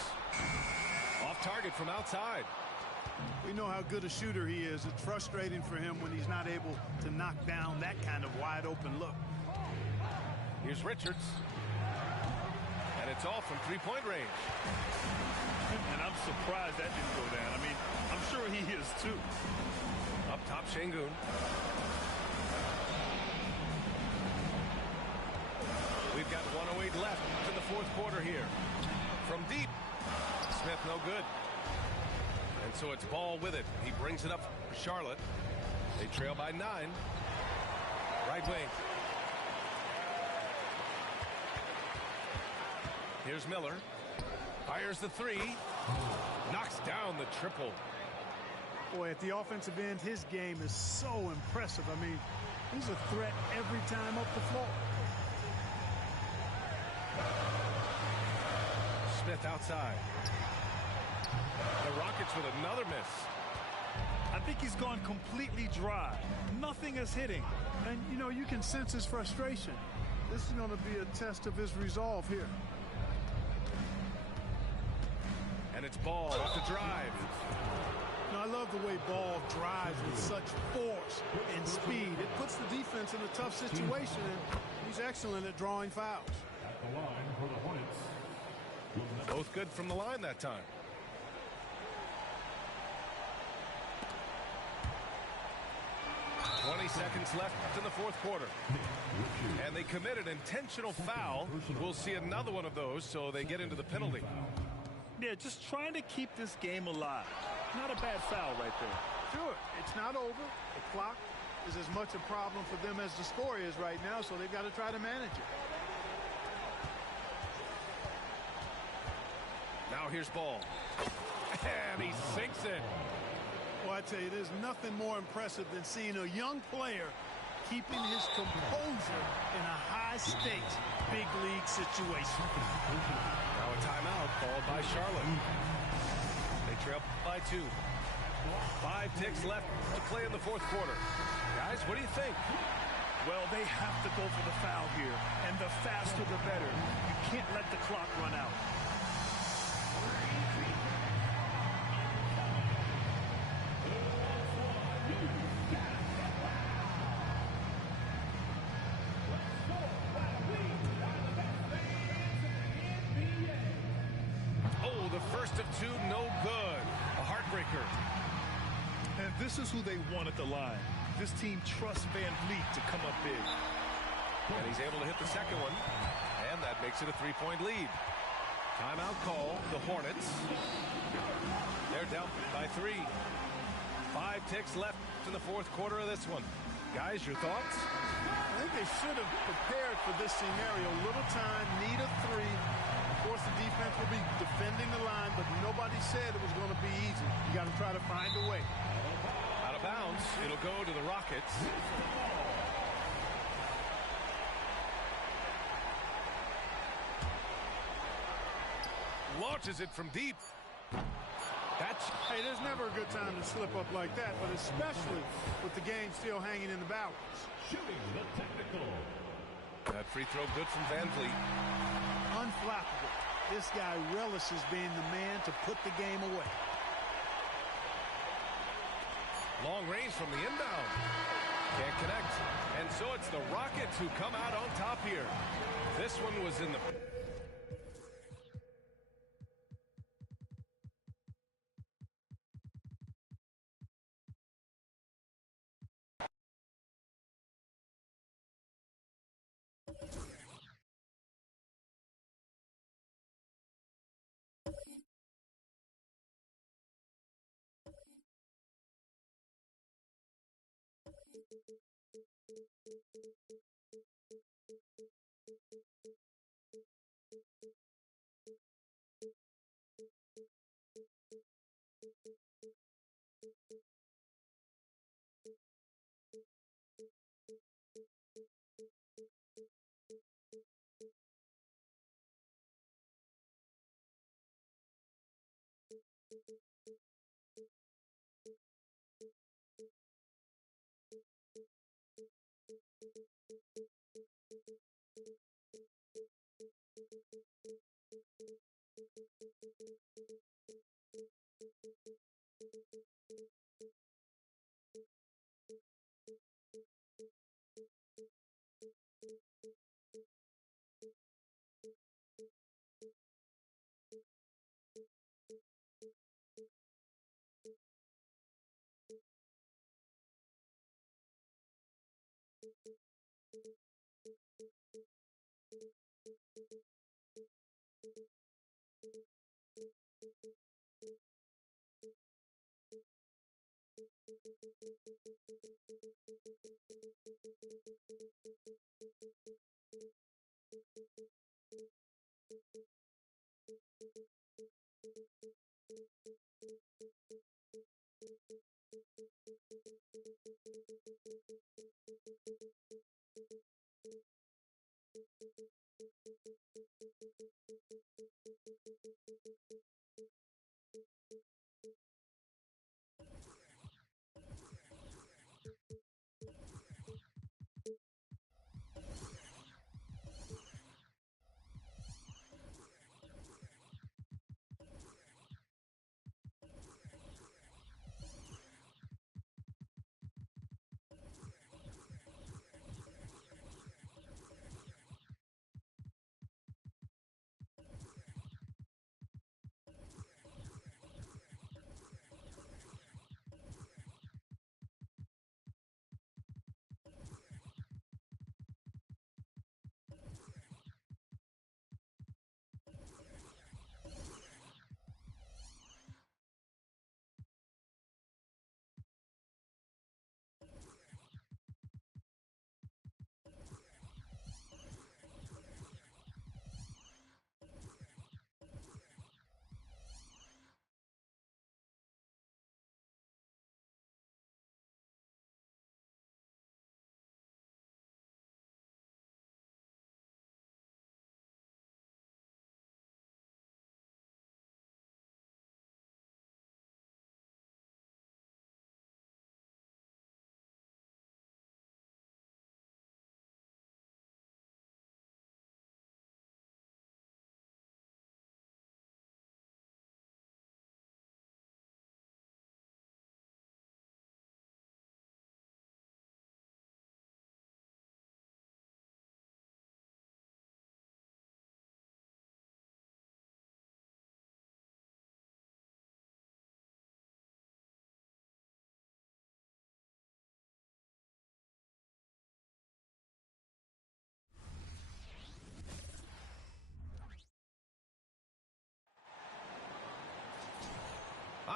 Off target from outside. We know how good a shooter he is. It's frustrating for him when he's not able to knock down that kind of wide open look. Here's Richards. And it's all from three-point range. And I'm surprised that didn't go down. I mean, I'm sure he is too. Up top, Şengün. 3 left in the fourth quarter here. From deep, Smith no good. And so it's Ball with it. He brings it up for Charlotte. They trail by 9. Right wing. Here's Miller. Fires the 3. Knocks down the triple. Boy, at the offensive end, his game is so impressive. I mean, he's a threat every time up the floor. Smith outside. The Rockets with another miss. I think he's gone completely dry. Nothing is hitting. And, you know, you can sense his frustration. This is going to be a test of his resolve here. And it's Ball off the drive. Now, I love the way Ball drives with such force and speed. It puts the defense in a tough situation, and he's excellent at drawing fouls. At the line for the Hornets. Both good from the line that time. Seconds left in the fourth quarter. And they commit an intentional foul. We'll see another one of those, so they get into the penalty. Yeah, just trying to keep this game alive. Not a bad foul right there. Sure, it's not over. The clock is as much a problem for them as the score is right now, so they've got to try to manage it. Now here's Ball. And he sinks it. Well, I tell you, there's nothing more impressive than seeing a young player keeping his composure in a high-stakes, big-league situation. Now a timeout called by Charlotte. They trail by 2. 5 ticks left to play in the fourth quarter. Guys, what do you think? Well, they have to go for the foul here, and the faster the better. You can't let the clock run out. First of 2, no good. A heartbreaker. And this is who they want at the line. This team trusts Van Vliet to come up big. And he's able to hit the second one. And that makes it a 3-point lead. Timeout call, the Hornets. They're down by 3. 5 ticks left in the fourth quarter of this one. Guys, your thoughts? I think they should have prepared for this scenario. Little time, need a 3. Of course, the defense will be defending the line, but nobody said it was going to be easy. You got to try to find a way. Out of bounds. It'll go to the Rockets. Launches it from deep. Hey, there's never a good time to slip up like that, but especially with the game still hanging in the balance. Shooting the technical. That free throw good from Van Vliet. Unflappable. This guy relishes being the man to put the game away. Long range from the inbound. Can't connect. And so it's the Rockets who come out on top here. This one was in the...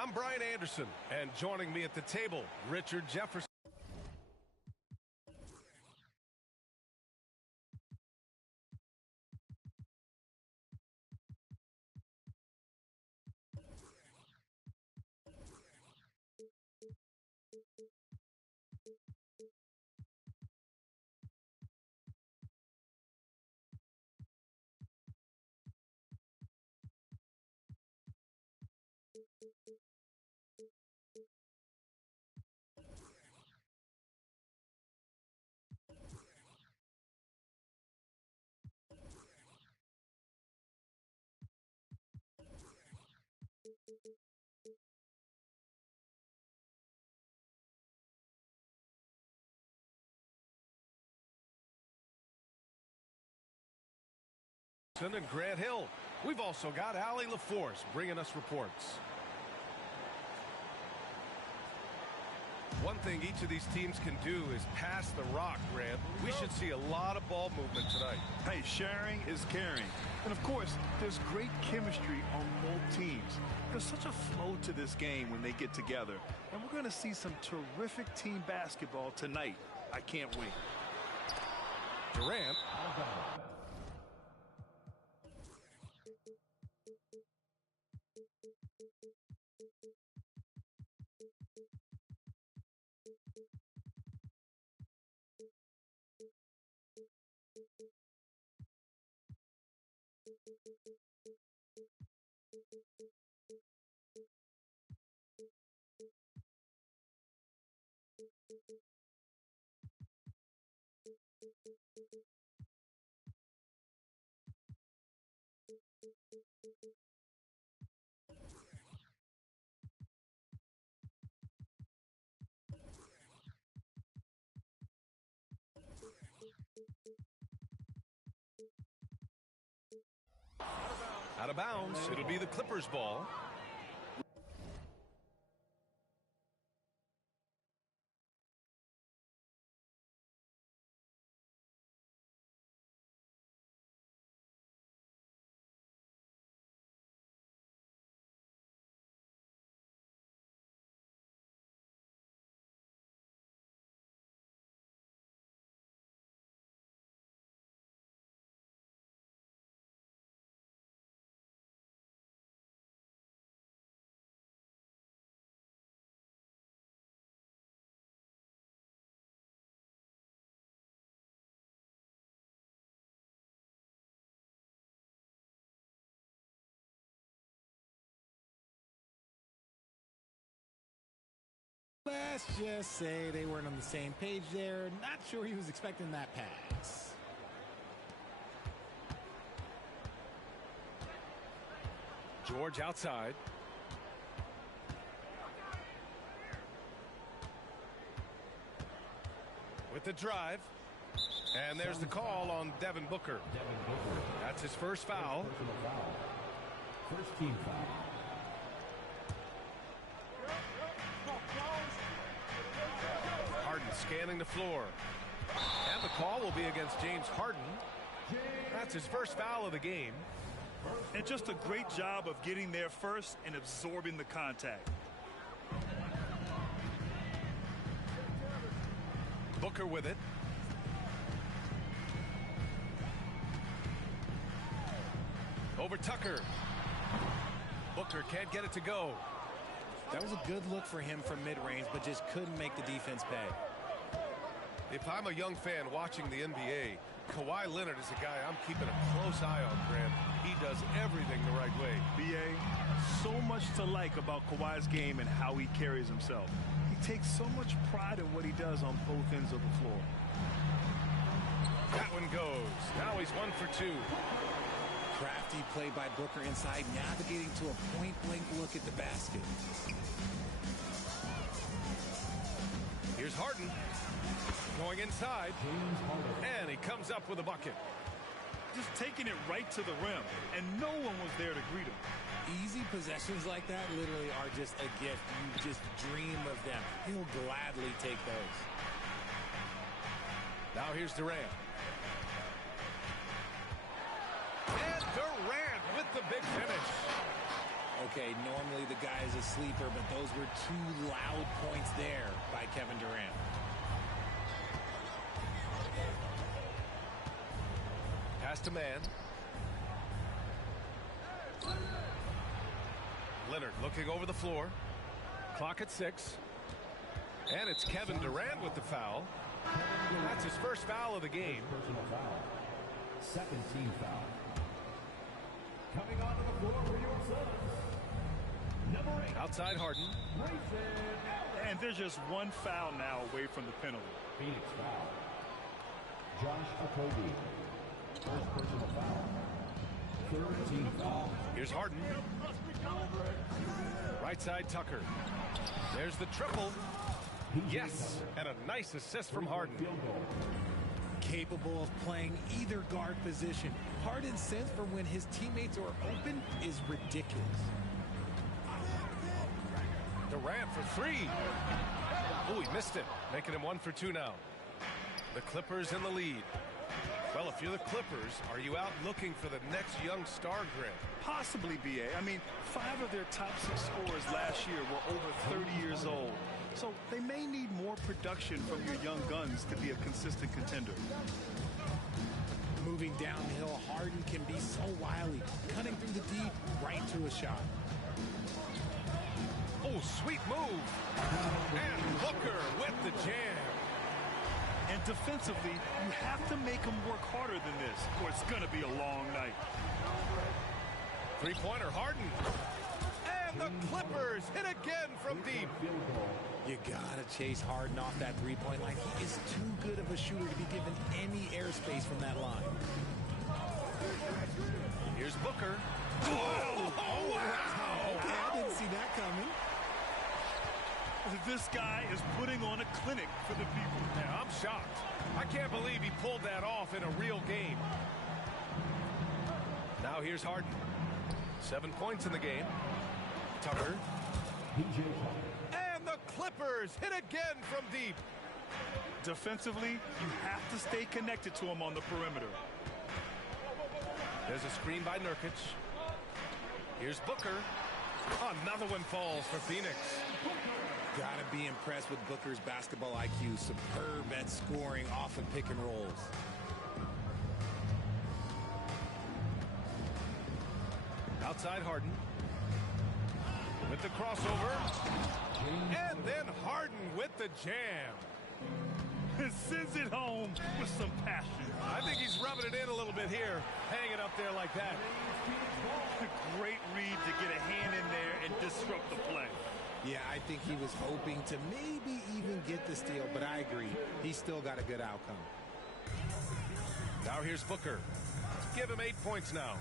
I'm Brian Anderson, and joining me at the table, Richard Jefferson. And Grant Hill. We've also got Allie LaForce bringing us reports. One thing each of these teams can do is pass the rock, Grant. We should see a lot of ball movement tonight. Hey, sharing is caring. And, of course, there's great chemistry on both teams. There's such a flow to this game when they get together. And we're going to see some terrific team basketball tonight. I can't wait. Durant. Out of bounds. It'll be the Clippers' ball. Let's just say they weren't on the same page there. Not sure he was expecting that pass. George outside. With the drive. And there's the call on Devin Booker. That's his first foul. First team foul. Harden scanning the floor. And the call will be against James Harden. That's his first foul of the game. And just a great job of getting there first and absorbing the contact. Booker with it. Over Tucker. Booker can't get it to go. That was a good look for him from mid-range, but just couldn't make the defense pay. If I'm a young fan watching the NBA, Kawhi Leonard is a guy I'm keeping a close eye on, Grant. He does everything the right way. BA, so much to like about Kawhi's game and how he carries himself. He takes so much pride in what he does on both ends of the floor. That one goes. Now he's 1 for 2. Crafty play by Booker inside, navigating to a point-blank look at the basket. Here's Harden. Going inside. And he comes up with a bucket. Just taking it right to the rim, and no one was there to greet him. Easy possessions like that literally are just a gift. You just dream of them. He'll gladly take those. Now here's Durant. And Durant with the big finish. Okay, normally the guy is a sleeper, but those were 2 loud points there by Kevin Durant. Pass to man. Leonard looking over the floor. Clock at 6. And it's Kevin Durant with the foul. That's his first foul of the game. Personal foul. Second team foul. Coming onto the floor for your Suns. Number 8. Outside Harden. And there's just one foul now away from the penalty. Phoenix foul. Josh Okogie. First personal foul. Third team foul. Here's Harden. Right side Tucker. There's the triple. Yes, and a nice assist from Harden. Capable of playing either guard position. Harden's sense for when his teammates are open is ridiculous. Durant for 3. Oh, he missed it, making him 1 for 2 now. The Clippers in the lead. Well, if you're the Clippers, are you out looking for the next young star, Grant? Possibly, BA. I mean, 5 of their top 6 scorers last year were over 30 years old. So they may need more production from your young guns to be a consistent contender. Moving downhill, Harden can be so wily, cutting through the D right to a shot. Oh, sweet move. And Booker with the jam. And defensively, you have to make them work harder than this, or it's going to be a long night. Three-pointer, Harden. And the Clippers hit again from deep. You gotta chase Harden off that three-point line. He is too good of a shooter to be given any airspace from that line. Here's Booker. Oh, wow. Okay, I didn't see that coming. This guy is putting on a clinic for the people. Yeah, I'm shocked. I can't believe he pulled that off in a real game. Now here's Harden. 7 points in the game. Tucker. And the Clippers hit again from deep. Defensively, you have to stay connected to him on the perimeter. There's a screen by Nurkic. Here's Booker. Another one falls for Phoenix. Gotta be impressed with Booker's basketball IQ. Superb at scoring off of pick and rolls. Outside Harden. With the crossover. And then Harden with the jam. Sends it home with some passion. I think he's rubbing it in a little bit here. Hanging up there like that. Great read to get a hand in there and disrupt the play. Yeah, I think he was hoping to maybe even get the steal, but I agree. He still got a good outcome. Now here's Booker. Give him 8 points now.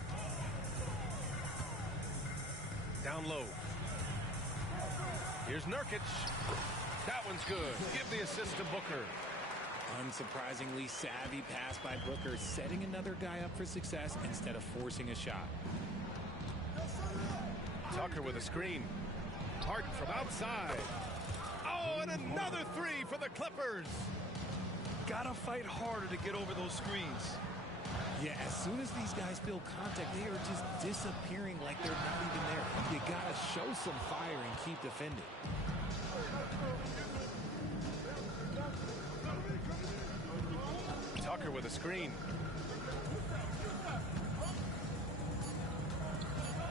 Down low. Here's Nurkic. That one's good. Give the assist to Booker. Unsurprisingly savvy pass by Booker, setting another guy up for success instead of forcing a shot. Tucker with a screen. Harden from outside. Oh, and another three for the Clippers. Gotta fight harder to get over those screens. Yeah, as soon as these guys feel contact, they are just disappearing like they're not even there. You gotta show some fire and keep defending. Tucker with a screen.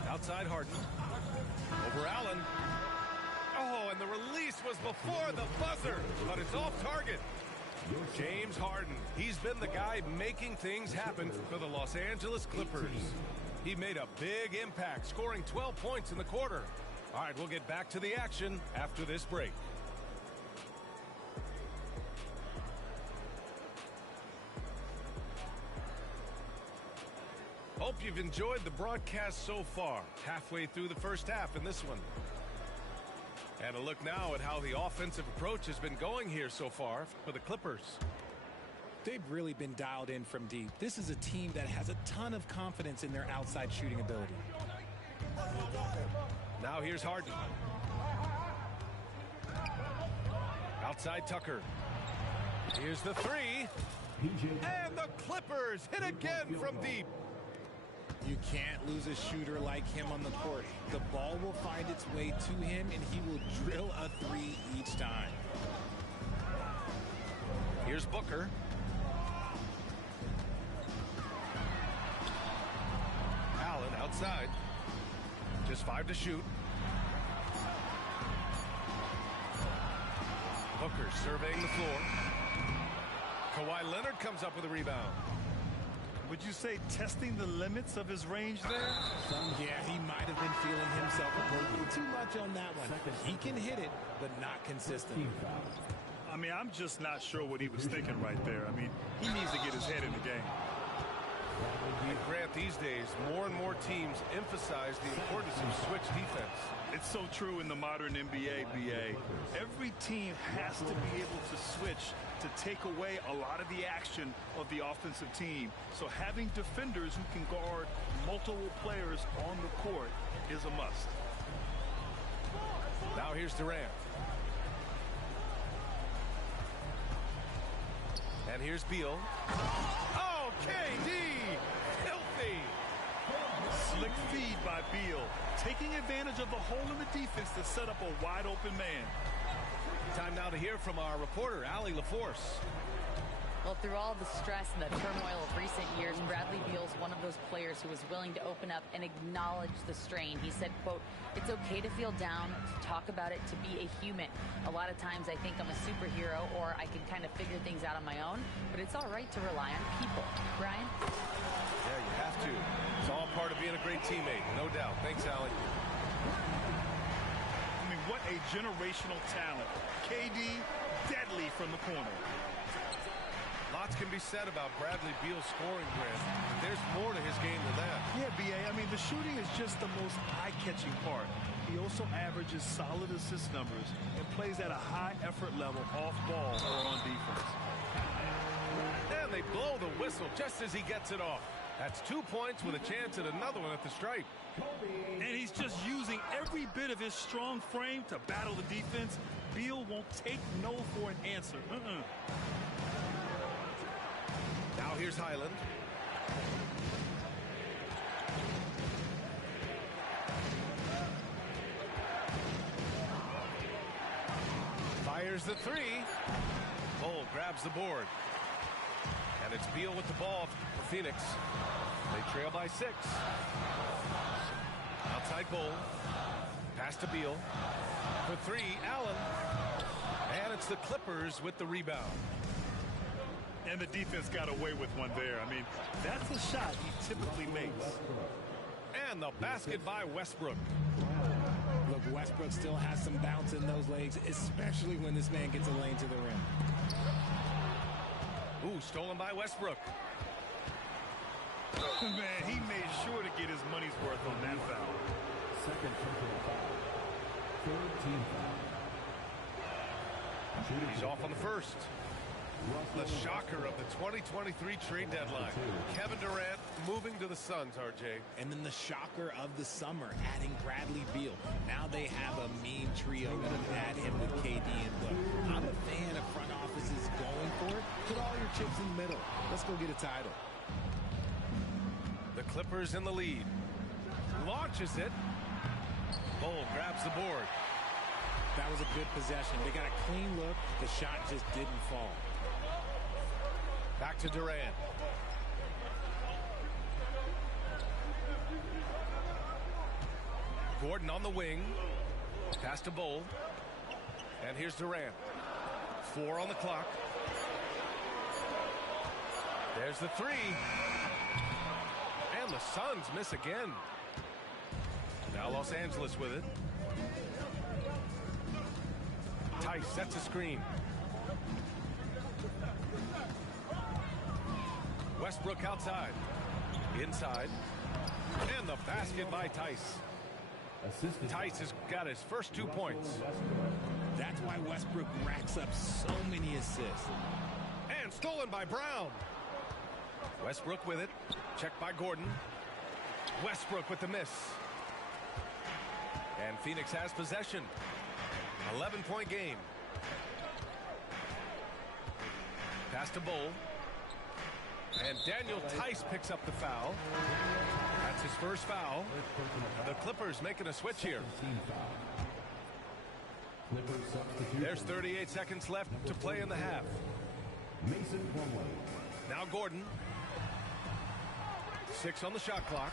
Outside Harden. Over Allen. Oh, and the release was before the buzzer, but it's off target. James Harden. He's been the guy making things happen for the Los Angeles Clippers. He made a big impact, scoring 12 points in the quarter. All right, we'll get back to the action after this break. Hope you've enjoyed the broadcast so far. Halfway through the first half in this one. And a look now at how the offensive approach has been going here so far for the Clippers. They've really been dialed in from deep. This is a team that has a ton of confidence in their outside shooting ability. Now here's Harden. Outside Tucker. Here's the three. And the Clippers hit again from deep. You can't lose a shooter like him on the court. The ball will find its way to him, and he will drill a three each time. Here's Booker. Allen outside. Just 5 to shoot. Booker surveying the floor. Kawhi Leonard comes up with a rebound. Would you say testing the limits of his range there? Yeah, he might have been feeling himself a little too much on that one. He can hit it, but not consistently. I mean, I'm just not sure what he was thinking right there. I mean, he needs to get his head in the game. And Grant, these days, more and more teams emphasize the importance of switch defense. It's so true in the modern NBA, BA. Every team has to be able to switch to take away a lot of the action of the offensive team. So having defenders who can guard multiple players on the court is a must. Now here's Durant. And here's Beal. Oh, KD! Filthy! Slick feed by Beal, taking advantage of the hole in the defense to set up a wide open man. Time now to hear from our reporter, Allie LaForce. Well, through all the stress and the turmoil of recent years, Bradley Beal's one of those players who was willing to open up and acknowledge the strain. He said, quote, "It's okay to feel down, to talk about it, to be a human. A lot of times I think I'm a superhero or I can kind of figure things out on my own, but it's all right to rely on people." Brian? Yeah, you have to. It's all part of being a great teammate, no doubt. Thanks, Allie. I mean, what a generational talent. KD, deadly from the corner. Lots can be said about Bradley Beal's scoring, Grant. There's more to his game than that. Yeah, BA, I mean, the shooting is just the most eye-catching part. He also averages solid assist numbers and plays at a high effort level off ball or on defense. And they blow the whistle just as he gets it off. That's 2 points with a chance at another one at the stripe. And he's just using every bit of his strong frame to battle the defense. Beal won't take no for an answer. Now here's Highland. Fires the three. Cole grabs the board. And it's Beal with the ball for Phoenix. They trail by 6. Outside Cole. Pass to Beal. For 3, Allen. And it's the Clippers with the rebound. And the defense got away with one there. I mean, that's a shot he typically makes. And the basket by Westbrook. Look, Westbrook still has some bounce in those legs, especially when this man gets a lane to the rim. Ooh, stolen by Westbrook. Man, he made sure to get his money's worth on that foul. Second personal foul. Third team foul. He's off on the first. The shocker of the 2023 trade deadline. Kevin Durant moving to the Suns, RJ. And then the shocker of the summer, adding Bradley Beal. Now they have a mean trio when you add him with KD and Book. I'm a fan of front offices going for it. Put all your chips in the middle. Let's go get a title. The Clippers in the lead. Launches it. Bol grabs the board. That was a good possession. They got a clean look. The shot just didn't fall. Back to Durant. Gordon on the wing. Pass to Bol. And here's Durant. 4 on the clock. There's the 3. And the Suns miss again. Now Los Angeles with it. Tice sets a screen. Westbrook outside. Inside. And the basket by Tice. Tice has got his first 2 points. That's why Westbrook racks up so many assists. And stolen by Brown. Westbrook with it. Checked by Gordon. Westbrook with the miss. And Phoenix has possession. 11-point game. Pass to Bol. And Daniel Tice picks up the foul. That's his first foul. And the Clippers making a switch here. There's 38 seconds left to play in the half. Mason Plumlee. Now Gordon. 6 on the shot clock.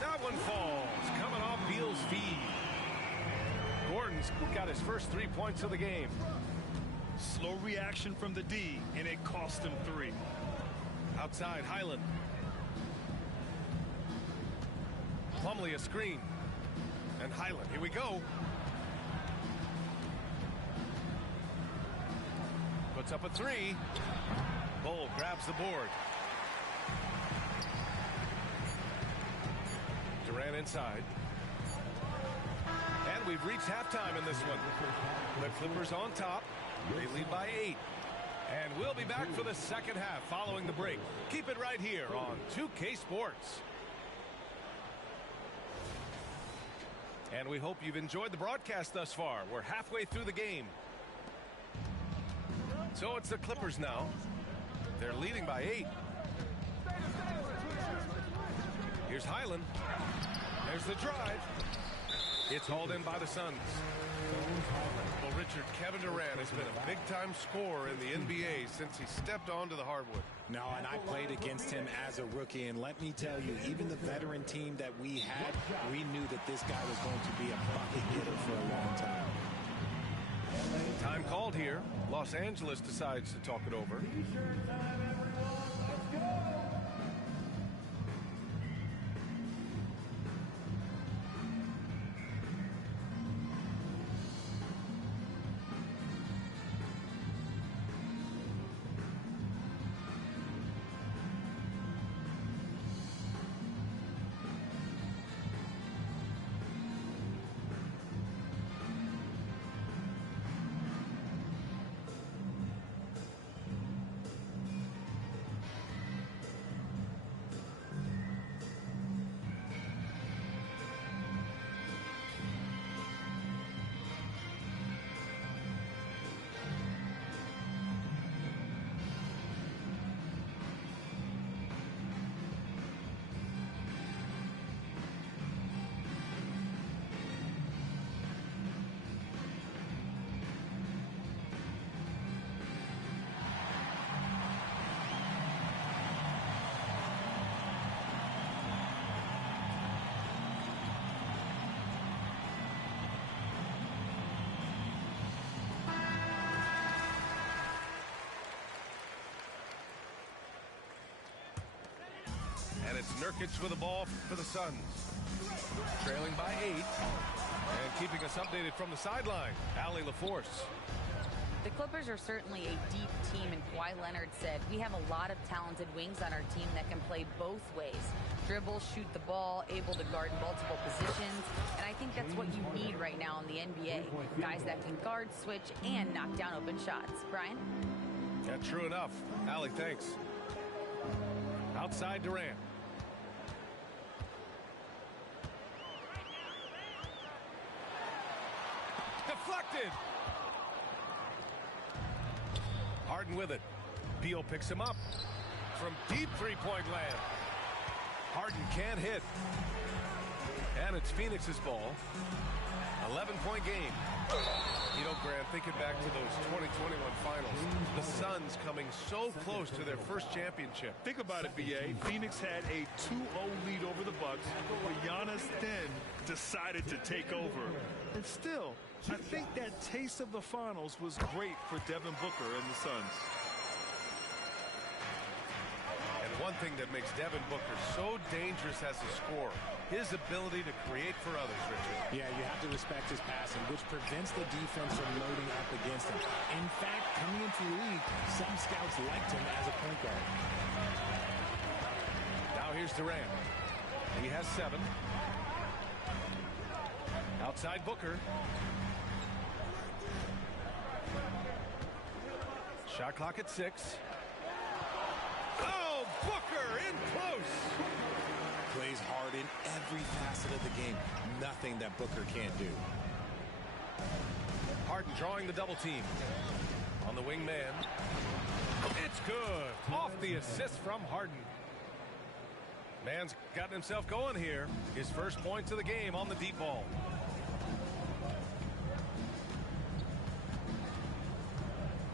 That one falls. Coming off Beal's feed. Gordon's got his first 3 points of the game. Slow reaction from the D, and it cost him 3. Outside, Highland. Plumlee a screen. And Highland, here we go. Puts up a 3. Bol grabs the board. Durant inside. And we've reached halftime in this one. The Clippers on top. They lead by 8. And we'll be back for the second half following the break. Keep it right here on 2K Sports. And we hope you've enjoyed the broadcast thus far. We're halfway through the game. So it's the Clippers now. They're leading by 8. Here's Highland. There's the drive. It's hauled in by the Suns. Well, Richard, Kevin Durant has been a big-time scorer in the NBA since he stepped onto the hardwood. No, and I played against him as a rookie, and let me tell you, even the veteran team that we had, we knew that this guy was going to be a bucket hitter for a long time. Time called here. Los Angeles decides to talk it over. T-shirt time, everyone. Let's go. And it's Nurkic with the ball for the Suns. Trailing by 8. And keeping us updated from the sideline, Allie LaForce. The Clippers are certainly a deep team, and Kawhi Leonard said, we have a lot of talented wings on our team that can play both ways. Dribble, shoot the ball, able to guard multiple positions, and I think that's what you need right now in the NBA. Guys that can guard, switch, and knock down open shots. Brian? Yeah, true enough. Allie, thanks. Outside Durant. Deflected. Harden with it. Beal picks him up from deep three-point land. Harden can't hit. And it's Phoenix's ball. 11-point game. You know, Grant, thinking back to those 2021 finals, the Suns coming so close to their first championship. Think about it, B.A. Phoenix had a 2-0 lead over the Bucks, but Giannis then decided to take over. And still, I think that taste of the finals was great for Devin Booker and the Suns. And one thing that makes Devin Booker so dangerous as a scorer, his ability to create for others, Richard. Yeah, you have to respect his passing, which prevents the defense from loading up against him. In fact, coming into the league, some scouts liked him as a point guard. Now here's Durant. He has 7. Outside Booker. Shot clock at 6. Oh, Booker in close. Plays hard in every facet of the game. Nothing that Booker can't do. Harden drawing the double team. On the wing man. It's good. Off the assist from Harden. Man's gotten himself going here. His first points of the game on the deep ball.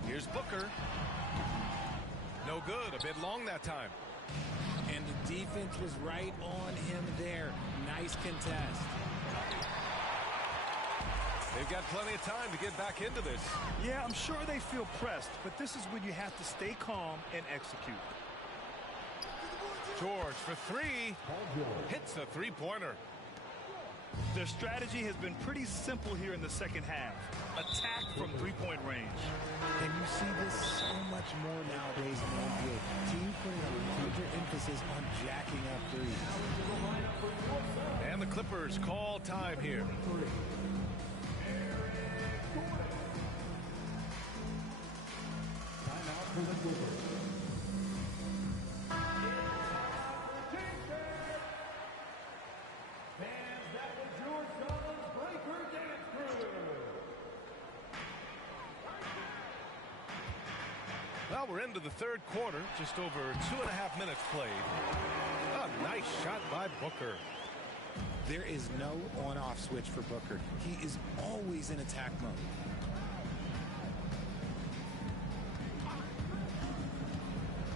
Here's Booker. No good. A bit long that time. And the defense was right on him there. Nice contest. They've got plenty of time to get back into this. Yeah, I'm sure they feel pressed, but this is when you have to stay calm and execute. George for 3. Hits a three-pointer. Their strategy has been pretty simple here in the second half. Attack from three-point range. And you see this so much more nowadays in the NBA. Teams putting a major emphasis on jacking up threes. And the Clippers call time here. Timeout for the Clippers. Fans, that was your Suns Breaker Dance Crew. Well, we're into the third quarter. Just over 2.5 minutes played. A nice shot by Booker. There is no on-off switch for Booker. He is always in attack mode.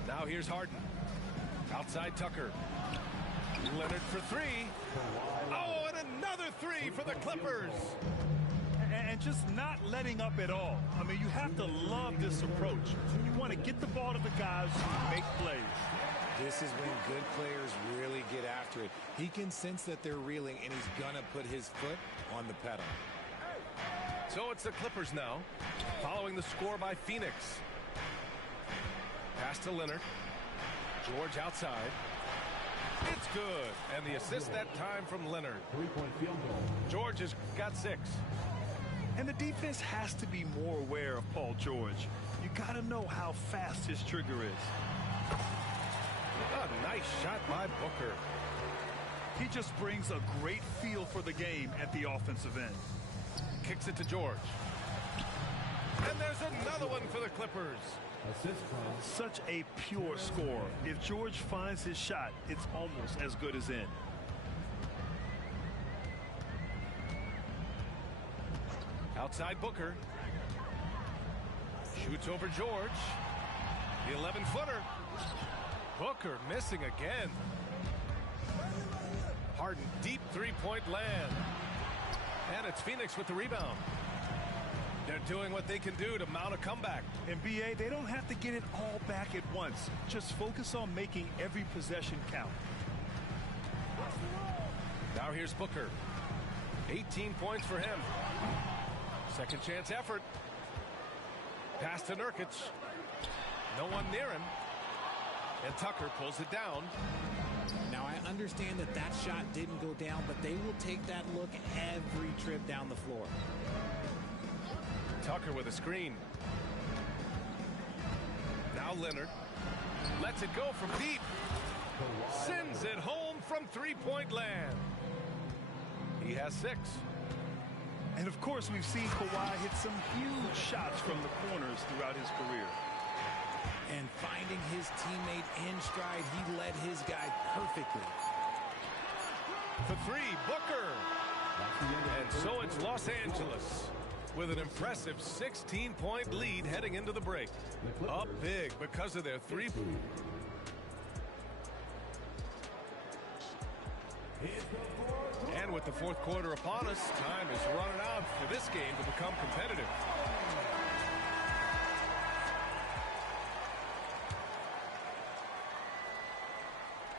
Now here's Harden. Outside Tucker. Leonard for 3. Oh, and another 3 for the Clippers. And just not letting up at all. I mean, you have to love this approach. You want to get the ball to the guys who make plays. This is when good players really get after it. He can sense that they're reeling, and he's going to put his foot on the pedal. So it's the Clippers now, following the score by Phoenix. Pass to Leonard. George outside. It's good. And the assist that time from Leonard. 3-point field goal. George has got 6. And the defense has to be more aware of Paul George. You got to know how fast his trigger is. A nice shot by Booker. He just brings a great feel for the game at the offensive end. Kicks it to George. And there's another one for the Clippers. Assist from Such a pure score. If George finds his shot, it's almost as good as in. Outside Booker. Shoots over George. The 11-footer. Booker missing again. Harden deep three-point land. And it's Phoenix with the rebound. They're doing what they can do to mount a comeback. In BA, they don't have to get it all back at once. Just focus on making every possession count. Now here's Booker. 18 points for him. Second chance effort. Pass to Nurkic. No one near him. And Tucker pulls it down. Now, I understand that that shot didn't go down, but they will take that look every trip down the floor. Tucker with a screen. Now Leonard lets it go from deep. Sends it home from three-point land. He has 6. And of course, we've seen Kawhi hit some huge shots from the corners throughout his career. And finding his teammate in stride, he led his guy perfectly. For 3, Booker. And so it's Los Angeles with an impressive 16-point lead heading into the break. Up big because of their 3. And with the fourth quarter upon us, time is running out for this game to become competitive.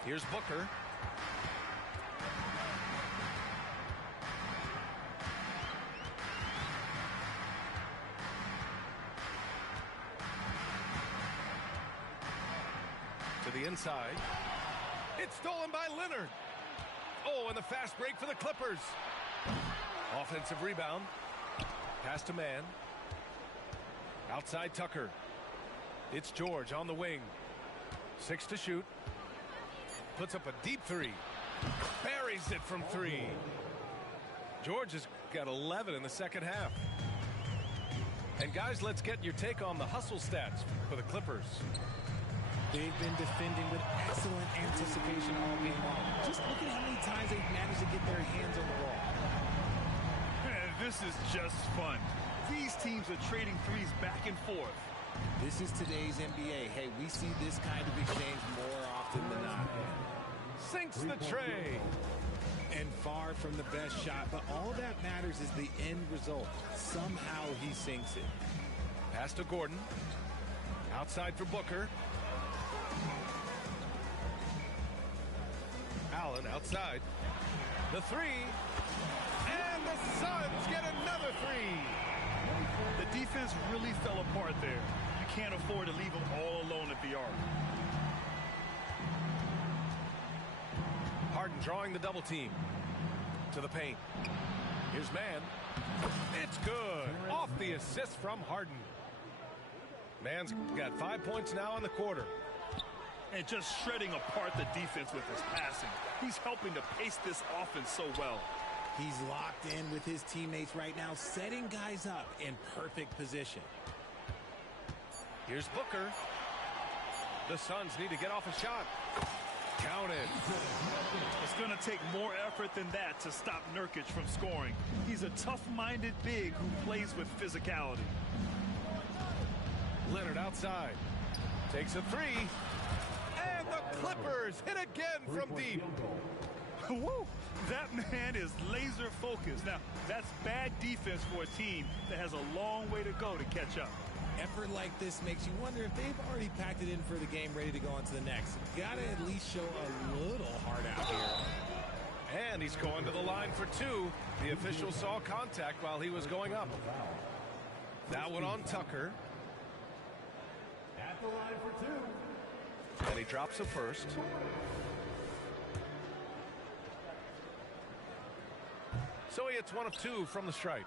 Here's Booker. To the inside. It's stolen by Leonard. Oh, and the fast break for the Clippers. Offensive rebound. Pass to man. Outside Tucker. It's George on the wing. 6 to shoot. Puts up a deep 3. Buries it from 3. George has got 11 in the second half. And guys, let's get your take on the hustle stats for the Clippers. They've been defending with excellent anticipation all game long. Just look at how many times they've managed to get their hands on the ball. Man, this is just fun. These teams are trading threes back and forth. This is today's NBA. Hey, we see this kind of exchange more often than not. Sinks the tray. And far from the best shot, but all that matters is the end result. Somehow he sinks it. Pass to Gordon. Outside for Booker. Allen outside. The 3. And the Suns get another 3. The defense really fell apart there. You can't afford to leave them all alone at the arc. Harden drawing the double team. To the paint. Here's man. It's good. Off the assist from Harden. Man's got 5 points now in the quarter. And just shredding apart the defense with his passing. He's helping to pace this offense so well. He's locked in with his teammates right now, setting guys up in perfect position. Here's Booker. The Suns need to get off a shot. Counted. It's going to take more effort than that to stop Nurkic from scoring. He's a tough-minded big who plays with physicality. Leonard outside. Takes a 3. And the Clippers hit again from deep. Woo! That man is laser focused. Now, that's bad defense for a team that has a long way to go to catch up. Effort like this makes you wonder if they've already packed it in for the game, ready to go on to the next. Got to at least show a little heart out here. And he's going to the line for 2. The official saw contact while he was going up. That one on Tucker. At the line for 2. And he drops a first. So he hits 1 of 2 from the stripe.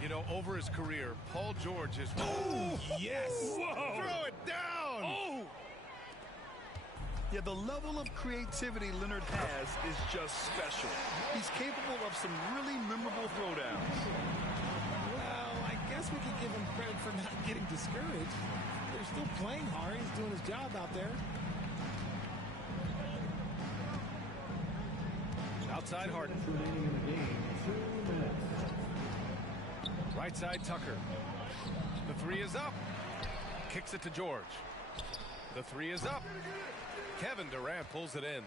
You know, over his career, Paul George is... Oh, yes! Whoa. Throw it down! Oh! Yeah, the level of creativity Leonard has is just special. He's capable of some really memorable throwdowns. Well, I guess we can give him credit for not getting discouraged. They're still playing hard. He's doing his job out there. Outside Harden. Remaining in the game, 2 minutes. Right side Tucker. The 3 is up. Kicks it to George. The 3 is up. Kevin Durant pulls it in.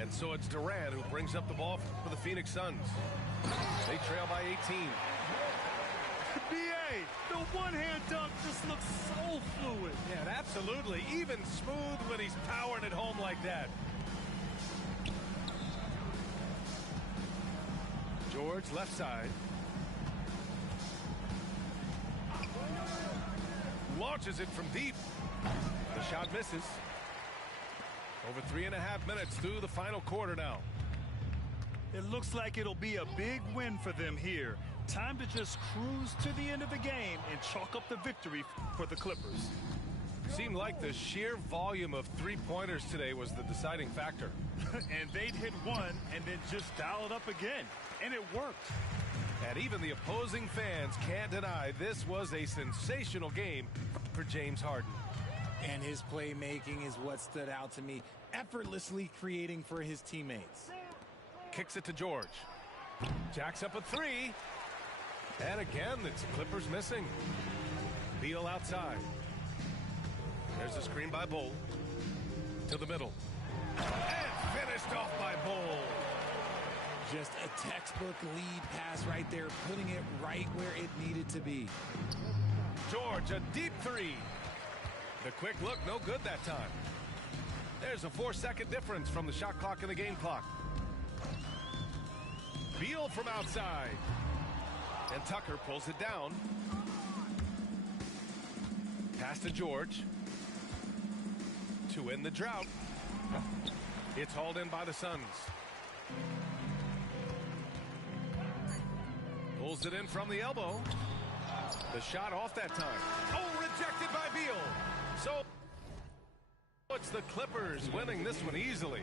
And so it's Durant who brings up the ball for the Phoenix Suns. They trail by 18. B.A., the one-hand dunk just looks so fluid. Yeah, absolutely. Even smooth when he's powering it home like that. George left side. Launches it from deep. The shot misses. Over 3.5 minutes through the final quarter now. It looks like it'll be a big win for them here. Time to just cruise to the end of the game and chalk up the victory for the Clippers. Seemed like the sheer volume of three-pointers today was the deciding factor. And they'd hit one and then just dial it up again. And it worked. And even the opposing fans can't deny this was a sensational game for James Harden. And his playmaking is what stood out to me, effortlessly creating for his teammates. Kicks it to George. Jacks up a three. And again, it's Clippers missing. Beal outside. There's a screen by Bull. To the middle. And finished off by Bull. Just a textbook lead pass right there, putting it right where it needed to be. George, a deep three. The quick look, no good that time. There's a 4-second difference from the shot clock and the game clock. Beal from outside. And Tucker pulls it down. Pass to George. To end the drought. It's hauled in by the Suns. Pulls it in from the elbow. The shot off that time. Oh, rejected by Beal. So it's the Clippers winning this one easily.